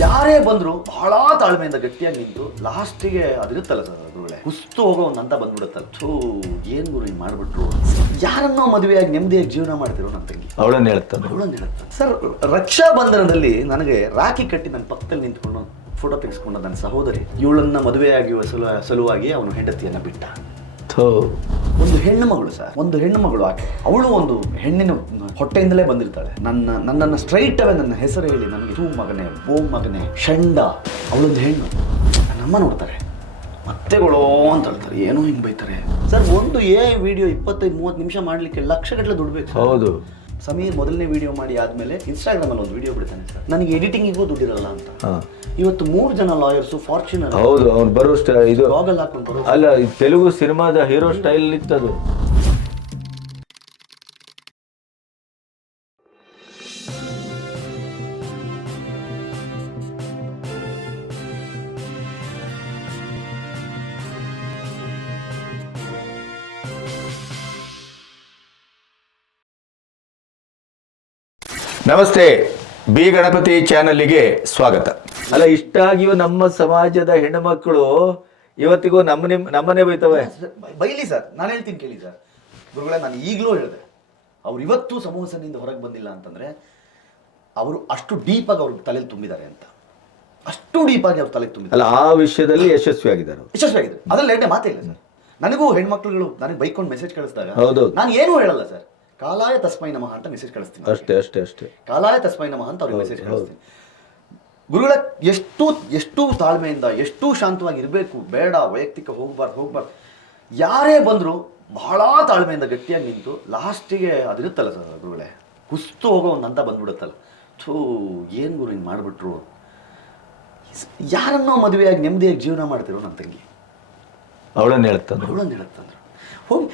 ಯಾರೇ ಬಂದ್ರು ಬಹಳ ತಾಳ್ಮೆಯಿಂದ ಗಟ್ಟಿಯಾಗಿ ನಿಂತು ಲಾಸ್ಟಿಗೆ ಅದಿರುತ್ತಲ್ಲ ಸರ್ ಗುರುಗಳೇ. ಕುಸ್ತು ಹೋಗೋ ಒಂದು ಹಂತ ಬಂದ್ಬಿಡುತ್ತಲ್ಲ. ಥೂ ಏನ್ ಗುರು ಹಿಂಗ್ ಮಾಡ್ಬಿಟ್ರು. ಯಾರನ್ನೋ ಮದುವೆಯಾಗಿ ನೆಮ್ಮದಿಯಾಗಿ ಜೀವನ ಮಾಡ್ತಿರೋ ನನ್ನ ತಂಗಿ. ಅವಳನ್ನ ಹೇಳ್ತಾನೆ. ಅವಳನ್ನ ಹೇಳ್ತಾನೆ. ಸರ್ ರಕ್ಷಾ ಬಂಧನದಲ್ಲಿ ನನಗೆ ರಾಖಿ ಕಟ್ಟಿ ನನ್ನ ಪಕ್ಕದಲ್ಲಿ ನಿಂತ್ಕೊಂಡು ಫೋಟೋ ತೆಗೆಸ್ಕೊಂಡ ನನ್ನ ಸಹೋದರಿ ಇವಳನ್ನ ಮದುವೆಯಾಗಿ ಸಲು ಸಲುವಾಗಿ ಅವನು ಹೆಂಡತಿಯನ್ನ ಬಿಟ್ಟ. ಒಂದು ಹೆಣ್ಣು ಮಗಳು ಸರ್. ಒಂದು ಹೆಣ್ಣು ಮಗಳು ಆಕೆ. ಅವಳು ಒಂದು ಹೆಣ್ಣಿನ ಹೊಟ್ಟೆಯಿಂದಲೇ ಬಂದಿರ್ತಾಳೆ. ನನ್ನ ನನ್ನನ್ನು ಸ್ಟ್ರೈಟ್ ಅವೇ ನನ್ನ ಹೆಸರು ಹೇಳಿ ನನಗೆ ತೂ ಮಗನೇ ಬೋ ಮಗನೇ ಷಂಡ ಅವಳೊಂದು ಹೆಣ್ಣು. ನನ್ನಮ್ಮ ನೋಡ್ತಾರೆ. ಮತ್ತೆಗಳೋ ಅಂತ ಹೇಳ್ತಾರೆ. ಏನೋ ಹಿಂಗೆ ಬೈತಾರೆ. ಸರ್ ಒಂದು ಏ ವಿಡಿಯೋ ಇಪ್ಪತ್ತೈದು ಮೂವತ್ತು ನಿಮಿಷ ಮಾಡಲಿಕ್ಕೆ ಲಕ್ಷಗಟ್ಟಲೆ ದುಡ್ಬೇಕು. ಹೌದು. ಸಮೀರ್ ಮೊದಲನೇ ವಿಡಿಯೋ ಮಾಡಿ ಆದ್ಮೇಲೆ ಇನ್ಸ್ಟಾಗ್ರಾಮ್ ಅಲ್ಲಿ ಒಂದು ವಿಡಿಯೋ ಬಿಡ್ತಾನೆ ಸರ್. ನನಗೆ ಎಡಿಟಿಂಗಿಗೂ ದುಡ್ಡಿರಲ್ಲ ಅಂತ. ಇವತ್ತು ಮೂರು ಜನ ಲಾಯರ್ಸು ಫಾರ್ಚುನರ್ ಹೌದು ಅವ್ನು ಬರೋ ಸ್ಟ- ಇದು ಹಾಕೊಂಡು ಅಲ್ಲ ಈ ತೆಲುಗು ಸಿನಿಮಾದ ಹೀರೋ ಸ್ಟೈಲ್ ಇತ್ತದು ನಮಸ್ತೆ ಬಿ ಗಣಪತಿ ಚಾನಲ್ಗೆ ಸ್ವಾಗತ. ಅಲ್ಲ ಇಷ್ಟ ಆಗಿಯೂ ನಮ್ಮ ಸಮಾಜದ ಹೆಣ್ಣುಮಕ್ಕಳು ಇವತ್ತಿಗೂ ನಮ್ಮನೆ ನಮ್ಮನೆ ಬೈತವೆ. ಬೈಲಿ ಸರ್ ನಾನು ಹೇಳ್ತೀನಿ ಕೇಳಿ ಸರ್. ಗುರುಗಳೇ ನಾನು ಈಗಲೂ ಹೇಳಿದೆ ಅವ್ರು ಇವತ್ತು ಸಮೂಹ ಸಂಘದಿಂದ ಹೊರಗೆ ಬಂದಿಲ್ಲ ಅಂತಂದ್ರೆ ಅವರು ಅಷ್ಟು ಡೀಪಾಗಿ ಅವ್ರ ತಲೆಯಲ್ಲಿ ತುಂಬಿದ್ದಾರೆ ಅಂತ. ಅಷ್ಟು ಡೀಪಾಗಿ ಅವ್ರ ತಲೆಗೆ ತುಂಬಿದ್ದಾರೆ. ಅಲ್ಲ ಆ ವಿಷಯದಲ್ಲಿ ಯಶಸ್ವಿಯಾಗಿದ್ದಾರೆ ಯಶಸ್ವಿ ಆಗಿದ್ದಾರೆ. ಅದ್ರಲ್ಲಿ ಎರಡನೇ ಮಾತೇ ಇಲ್ಲ ಸರ್. ನನಗೂ ಹೆಣ್ಮಕ್ಳುಗಳು ನನಗೆ ಬೈಕೊಂಡು ಮೆಸೇಜ್ ಕಳಿಸಿದಾಗ ಹೌದು. ನಾನು ಏನೂ ಹೇಳಲ್ಲ ಸರ್. ಕಾಲಾಯ ತಸ್ಮೈ ನಮಃ ಅಂತ ಮೆಸೇಜ್ ಕಳಿಸ್ತೀನಿ. ಅಷ್ಟೇ ಅಷ್ಟೇ ಅಷ್ಟೇ. ಕಾಲಾಯ ತಸ್ಮೈ ನಮಃ ಅಂತ ಅವ್ರಿಗೆ ಮೆಸೇಜ್ ಕಳಿಸ್ತೀನಿ. ಗುರುಗಳ ಎಷ್ಟು ಎಷ್ಟು ತಾಳ್ಮೆಯಿಂದ ಎಷ್ಟು ಶಾಂತವಾಗಿ ಇರಬೇಕು ಬೇಡ ವೈಯಕ್ತಿಕ ಹೋಗ್ಬಾರ್ದು ಹೋಗ್ಬಾರ್ದು. ಯಾರೇ ಬಂದರೂ ಬಹಳ ತಾಳ್ಮೆಯಿಂದ ಗಟ್ಟಿಯಾಗಿ ನಿಂತು ಲಾಸ್ಟಿಗೆ ಅದಿರುತ್ತಲ್ಲ ಸರ್ ಗುರುಗಳೇ ಕುಸ್ತು ಹೋಗೋ ಒಂದು ಹಂತ ಬಂದ್ಬಿಡುತ್ತಲ್ಲ. ಥೂ ಏನು ಗುರು ಹಿಂಗೆ ಮಾಡಿಬಿಟ್ರು? ಯಾರನ್ನೋ ಮದುವೆಯಾಗಿ ನೆಮ್ಮದಿಯಾಗಿ ಜೀವನ ಮಾಡ್ತಿರೋ ನನ್ನ ತಂಗಿ? ಅವಳನ್ನು ಹೇಳ್ತಾನೆ. ಅವಳನ್ನು ಹೇಳುತ್ತಂದ್ರು ಹೋಗಿ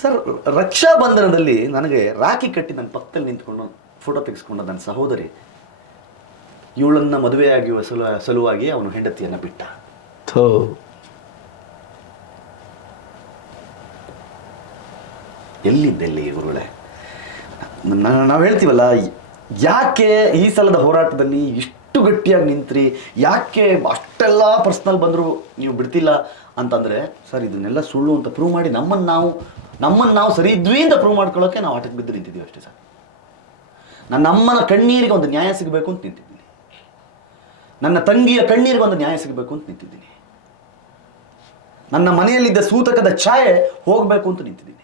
ಸರ್ ರಕ್ಷಾ ಬಂಧನದಲ್ಲಿ ನನಗೆ ರಾಖಿ ಕಟ್ಟಿ ನನ್ನ ಪಕ್ಕದಲ್ಲಿ ನಿಂತ್ಕೊಂಡು ಫೋಟೋ ತೆಗೆಸ್ಕೊಂಡ ನನ್ನ ಸಹೋದರಿ ಇವಳನ್ನು ಮದುವೆಯಾಗಿ ಸಲ ಸಲುವಾಗಿ ಅವನು ಹೆಂಡತಿಯನ್ನು ಬಿಟ್ಟ. ಥೋ. ಎಲ್ಲಿದ್ದೆಲ್ಲಿ ಗುರುಗಳೇ? ನಾವು ಹೇಳ್ತೀವಲ್ಲ ಯಾಕೆ ಈ ಸಲದ ಹೋರಾಟದಲ್ಲಿ ಇಷ್ಟು ಗಟ್ಟಿಯಾಗಿ ನಿಂತ್ರಿ ಯಾಕೆ ಅಷ್ಟೆಲ್ಲ ಪರ್ಸ್ನಲ್ ಬಂದರೂ ನೀವು ಬಿಡ್ತಿಲ್ಲ ಅಂತಂದರೆ ಸರ್ ಇದನ್ನೆಲ್ಲ ಸುಳ್ಳು ಅಂತ ಪ್ರೂವ್ ಮಾಡಿ ನಮ್ಮನ್ನು ನಾವು ನಮ್ಮನ್ನು ನಾವು ಸರಿ ಇದ್ವಿ ಅಂತ ಪ್ರೂವ್ ಮಾಡ್ಕೊಳ್ಳೋಕೆ ನಾವು ಆಟಕ್ಕೆ ಬಿದ್ದು ನಿಂತಿದ್ದೀವಿ ಅಷ್ಟೇ ಸರ್. ನಾನು ನಮ್ಮನ ಕಣ್ಣೀರಿಗೆ ಒಂದು ನ್ಯಾಯ ಸಿಗಬೇಕು ಅಂತ ನಿಂತಿದ್ದೀನಿ. ನನ್ನ ತಂಗಿಯ ಕಣ್ಣೀರಿಗೆ ಒಂದು ನ್ಯಾಯ ಸಿಗಬೇಕು ಅಂತ ನಿಂತಿದ್ದೀನಿ. ನನ್ನ ಮನೆಯಲ್ಲಿದ್ದ ಸೂತಕದ ಛಾಯೆ ಹೋಗಬೇಕು ಅಂತ ನಿಂತಿದ್ದೀನಿ.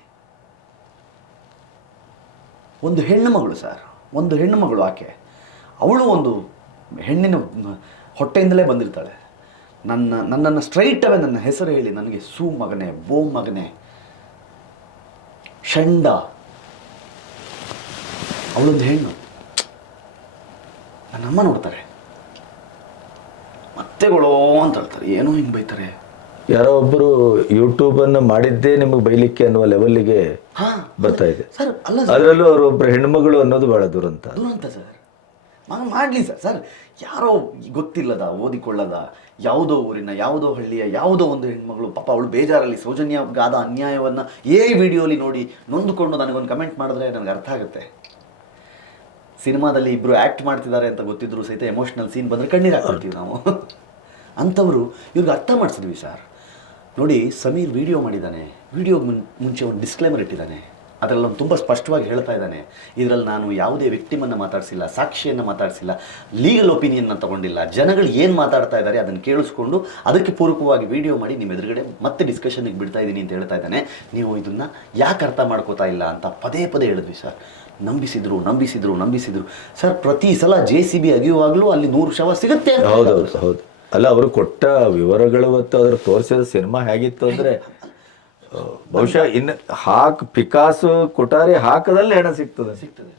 ಒಂದು ಹೆಣ್ಣು ಮಗಳು ಸರ್, ಒಂದು ಹೆಣ್ಣು ಮಗಳು ಆಕೆ. ಅವಳು ಒಂದು ಹೆಣ್ಣಿನ ಹೊಟ್ಟೆಯಿಂದಲೇ ಬಂದಿರ್ತಾಳೆ. ನನ್ನ, ನನ್ನನ್ನು ಸ್ಟ್ರೈಟ್ ಅವೇ ನನ್ನ ಹೆಸರು ಹೇಳಿ ನನಗೆ ಸೂ ಮಗನೇ, ಬೋ ಮಗನೇ. ಷಂಡ. ಅವಳೊಂದು ಹೆಣ್ಣು. ನನ್ನಮ್ಮ ನೋಡ್ತಾರೆ. ಮತ್ತೆಗಳೋ ಅಂತ ಹೇಳ್ತಾರೆ. ಏನೋ ಹಿಂಗೆ ಬೈತಾರೆ. ಯಾರೋ ಒಬ್ಬರು ಯೂಟ್ಯೂಬನ್ನು ಮಾಡಿದ್ದೇ ನಿಮಗೆ ಬೈಲಿಕ್ಕೆ ಅನ್ನುವ ಲೆವೆಲ್ಲಿಗೆ ಬರ್ತಾ ಇದೆ. ಸರ್ ಅಲ್ಲ ಅದರಲ್ಲೂ ಅವರೊಬ್ಬರು ಹೆಣ್ಮಗಳು ಅನ್ನೋದು ಭಾಳ ದುರಂತ. ದುರಂತ ಸರ್. ಮಗ ಮಾಡಲಿ ಸರ್ ಸರ್. ಯಾರೋ ಗೊತ್ತಿಲ್ಲದ, ಓದಿಕೊಳ್ಳದ, ಯಾವುದೋ ಊರಿನ, ಯಾವುದೋ ಹಳ್ಳಿಯ, ಯಾವುದೋ ಒಂದು ಹೆಣ್ಮಗಳು, ಪಾಪ ಅವಳು ಬೇಜಾರಲ್ಲಿ ಸೌಜನ್ಯಗಾದ ಅನ್ಯಾಯವನ್ನು ಏ ವಿಡಿಯೋಲಿ ನೋಡಿ ನೊಂದುಕೊಂಡು ನನಗೊಂದು ಕಮೆಂಟ್ ಮಾಡಿದ್ರೆ ನನಗೆ ಅರ್ಥ ಆಗುತ್ತೆ. ಸಿನಿಮಾದಲ್ಲಿ ಇಬ್ಬರು ಆ್ಯಕ್ಟ್ ಮಾಡ್ತಿದ್ದಾರೆ ಅಂತ ಗೊತ್ತಿದ್ರು ಸಹಿತ ಎಮೋಷ್ನಲ್ ಸೀನ್ ಬಂದರೆ ಕಣ್ಣೀರು ಹಾಕ್ಬಿಡ್ತೀವಿ ನಾವು. ಅಂಥವರು ಇವ್ರಿಗೆ ಅರ್ಥ ಮಾಡಿಸಿದ್ವಿ ಸರ್. ನೋಡಿ, ಸಮೀರ್ ವಿಡಿಯೋ ಮಾಡಿದ್ದಾನೆ. ವಿಡಿಯೋ ಮುನ್, ಮುಂಚೆ ಒಂದು ಡಿಸ್ಕ್ಲೇಮರ್ ಇಟ್ಟಿದ್ದಾನೆ. ಅದರಲ್ಲಿ ನಾನು ತುಂಬ ಸ್ಪಷ್ಟವಾಗಿ ಹೇಳ್ತಾ ಇದ್ದಾನೆ ಇದರಲ್ಲಿ ನಾನು ಯಾವುದೇ ವ್ಯಕ್ತಿಮನ್ನು ಮಾತಾಡಿಸಿಲ್ಲ ಸಾಕ್ಷಿಯನ್ನು ಮಾತಾಡಿಸಿಲ್ಲ ಲೀಗಲ್ ಒಪಿನಿಯನ್ನ ತಗೊಂಡಿಲ್ಲ ಜನಗಳು ಏನು ಮಾತಾಡ್ತಾ ಇದ್ದಾರೆ ಅದನ್ನು ಕೇಳಿಸ್ಕೊಂಡು ಅದಕ್ಕೆ ಪೂರಕವಾಗಿ ವಿಡಿಯೋ ಮಾಡಿ ನಿಮ್ಮ ಎದುರುಗಡೆ ಮತ್ತೆ ಡಿಸ್ಕಷನ್ಗೆ ಬಿಡ್ತಾ ಇದ್ದೀನಿ ಅಂತ ಹೇಳ್ತಾ ಇದ್ದಾನೆ. ನೀವು ಇದನ್ನು ಯಾಕೆ ಅರ್ಥ ಮಾಡ್ಕೋತಾ ಇಲ್ಲ ಅಂತ ಪದೇ ಪದೇ ಹೇಳಿದ್ವಿ ಸರ್ ನಂಬಿಸಿದ್ರು ನಂಬಿಸಿದ್ರು ನಂಬಿಸಿದ್ರು. ಸರ್ ಪ್ರತಿ ಸಲ ಜೆ ಸಿ ಬಿ ಅಗಿಯುವಾಗಲೂ ಅಲ್ಲಿ ನೂರು ಶವ ಸಿಗುತ್ತೆ ಹೌದು ಹೌದೌದು ಹೌದು. ಅಲ್ಲ ಅವರು ಕೊಟ್ಟ ವಿವರಗಳು ಮತ್ತು ಅದರ ತೋರಿಸಿದ ಸಿನಿಮಾ ಹೇಗಿತ್ತು ಅಂದ್ರೆ ಬಹುಶಃ ಇನ್ನು ಹಾಕ್ ಪಿಕಾಸು ಕೊಠಾರಿ ಹಾಕದಲ್ಲಿ ಹೆಣ ಸಿಗ್ತದೆ. ಸಿಗ್ತದೆ.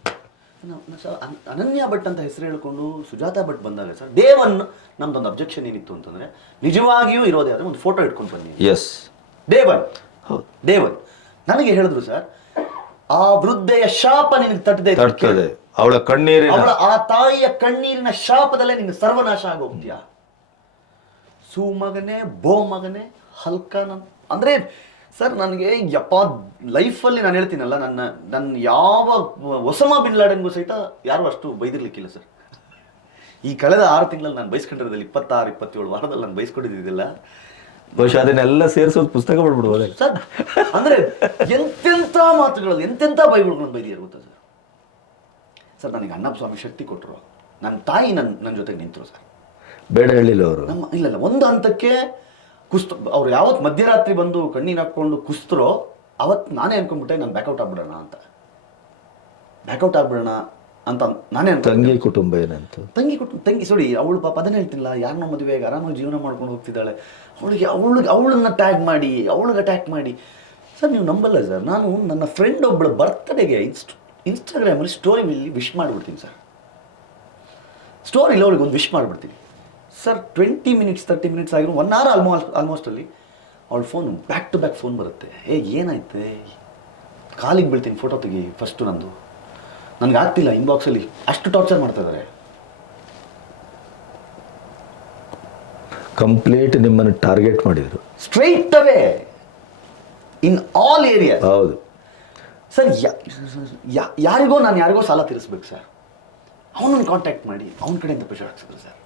ಅನನ್ಯ ಭಟ್ ಅಂತ ಹೆಸರು ಹೇಳ್ಕೊಂಡು ಸುಜಾತಾ ಭಟ್ ಬಂದಾಗ ಸರ್ ಡೇ ಒನ್ ನಮ್ದೊಂದು ಅಬ್ಜೆಕ್ಷನ್ ಏನಿತ್ತು ಅಂತಂದ್ರೆ ನಿಜವಾಗಿಯೂ ಇರೋದೇ ಆದ್ರೆ ಒಂದು ಫೋಟೋ ಇಟ್ಕೊಂಡು ಬನ್ನಿ ಎಸ್ ಡೇ ಒನ್ ಹೌದು. ಡೇ ಒನ್ ನನಗೆ ಹೇಳಿದ್ರು ಸರ್ ಆ ವೃದ್ಧೆಯ ಶಾಪ ನಿನಗೆ ತಟ್ಟದೆ ತಡ್ತದೆ ಅವಳ ಕಣ್ಣೀರಿನ ಅವಳ ಆ ತಾಯಿಯ ಕಣ್ಣೀರಿನ ಶಾಪದಲ್ಲೇ ನಿನ್ನ ಸರ್ವನಾಶ ಆಗೋಗ್ತೀಯ? ಸೂ ಮಗನೇ ಬೋ ಮಗನೇ ಹಲ್ಕ ಅಂದ್ರೆ ಸರ್ ನನಗೆ ಯಪ್ಪ ಲೈಫಲ್ಲಿ ನಾನು ಹೇಳ್ತೀನಲ್ಲ ನನ್ನ ನನ್ನ ಯಾವ ಹೊಸಮ ಬಿನ್ ಲಾಡೆನ್ಗೂ ಸಹಿತ ಯಾರು ಅಷ್ಟು ಬೈದಿರ್ಲಿಕ್ಕಿಲ್ಲ ಸರ್. ಈ ಕಳೆದ ಆರು ತಿಂಗಳಲ್ಲಿ ನಾನು ಬೈಸ್ಕೊಂಡಿರೋದಿಲ್ಲ ಇಪ್ಪತ್ತಾರು ಇಪ್ಪತ್ತೇಳು ವಾರದಲ್ಲಿ ನಾನು ಬೈಸ್ಕೊಂಡಿದ್ದಿಲ್ಲ ಬಹುಶಃ ಅದನ್ನೆಲ್ಲ ಸೇರಿಸೋದು ಪುಸ್ತಕ ಬಿಡ್ಬಿಡ್ಬೋದು ಸರ್ ಅಂದರೆ ಎಂತೆಂಥ ಮಾತುಗಳಲ್ಲಿ ಎಂತೆಂಥ ಬೈದಿದ್ದಾರೆ ಗೊತ್ತಾ ಸರ್? ಸರ್ ನನಗೆ ಅಣ್ಣಪ್ಪ ಸ್ವಾಮಿ ಶಕ್ತಿ ಕೊಟ್ಟರು ನನ್ನ ತಾಯಿ ನನ್ನ ನನ್ನ ಜೊತೆಗೆ ನಿಂತರು ಸರ್. ಬೇಡ ಹೇಳಿಲ್ಲ ಅವರು. ನಮ್ಮ ಇಲ್ಲ ಇಲ್ಲ ಒಂದು ಹಂತಕ್ಕೆ ಕುಸ್ತು ಅವ್ರು ಯಾವತ್ತು ಮಧ್ಯರಾತ್ರಿ ಬಂದು ಕಣ್ಣೀನ ಹಾಕ್ಕೊಂಡು ಕುಸ್ತರೋ ಅವತ್ತು ನಾನೇ ಅನ್ಕೊಂಡ್ಬಿಟ್ಟೆ ನಾನು ಬ್ಯಾಕೌಟ್ ಆಗ್ಬಿಡೋಣ ಅಂತ. ಬ್ಯಾಕೌಟ್ ಆಗ್ಬಿಡೋಣ ಅಂತ ನಾನೇ ಅಂತ ತಂಗಿ ಕುಟುಂಬ ಏನಂತ? ತಂಗಿ ಕುಟುಂಬ ತಂಗಿ ಸೋಡಿ ಅವಳು ಪಾಪ ಅದನ್ನ ಹೇಳ್ತಿಲ್ಲ. ಯಾರನ್ನೋ ಮದುವೆಗೆ ಆರಾಮಾಗಿ ಜೀವನ ಮಾಡ್ಕೊಂಡು ಹೋಗ್ತಿದ್ದಾಳೆ. ಅವಳಿಗೆ ಅವಳಿಗೆ ಅವಳನ್ನ ಟ್ಯಾಗ್ ಮಾಡಿ ಅವಳಿಗೆ ಅಟ್ಯಾಕ್ ಮಾಡಿ. ಸರ್ ನೀವು ನಂಬಲ್ಲ ಸರ್. ನಾನು ನನ್ನ ಫ್ರೆಂಡ್ ಒಬ್ಬಳು ಬರ್ತ್ಡೇಗೆ ಇನ್ಸ್ಟ್ ಇನ್ಸ್ಟಾಗ್ರಾಮಲ್ಲಿ ಸ್ಟೋರಿ ವಿಶ್ ಮಾಡಿಬಿಡ್ತೀನಿ ಸರ್. ಸ್ಟೋರಿಲಿ ಅವಳಿಗೆ ಒಂದು ವಿಶ್ ಮಾಡಿಬಿಡ್ತೀನಿ. Sir twenty minutes thirty minutes ಆಗಿರೋ ಒನ್ ಅವರ್ ಆಲ್ಮೋಸ್ಟ್ ಆಲ್ಮೋಸ್ಟಲ್ಲಿ ಅವಳ phone back to back phone ಬರುತ್ತೆ. ಏ ಏನಾಯ್ತು? ಕಾಲಿಗೆ ಬೀಳ್ತೀನಿ ಫೋಟೋ ತೆಗಿ ಫಸ್ಟು ನಂದು. ನನಗೆ ಆಗ್ತಿಲ್ಲ ಇನ್ಬಾಕ್ಸಲ್ಲಿ ಅಷ್ಟು ಟಾರ್ಚರ್ ಮಾಡ್ತಾ ಇದ್ದಾರೆ ಕಂಪ್ಲೀಟ್ ನಿಮ್ಮನ್ನು ಟಾರ್ಗೆಟ್ ಮಾಡಿದರು. Straight away in all area ಹೌದು. ಸರ್ ಯಾರಿಗೋ ನಾನು ಯಾರಿಗೋ ಸಾಲ ತೀರಿಸ್ಬೇಕು ಸರ್. ಅವನನ್ನು ಕಾಂಟ್ಯಾಕ್ಟ್ ಮಾಡಿ ಅವನ ಕಡೆಯಿಂದ ಪ್ರೆಷರ್ ಹಾಕ್ಸಿದ್ರು ಸರ್.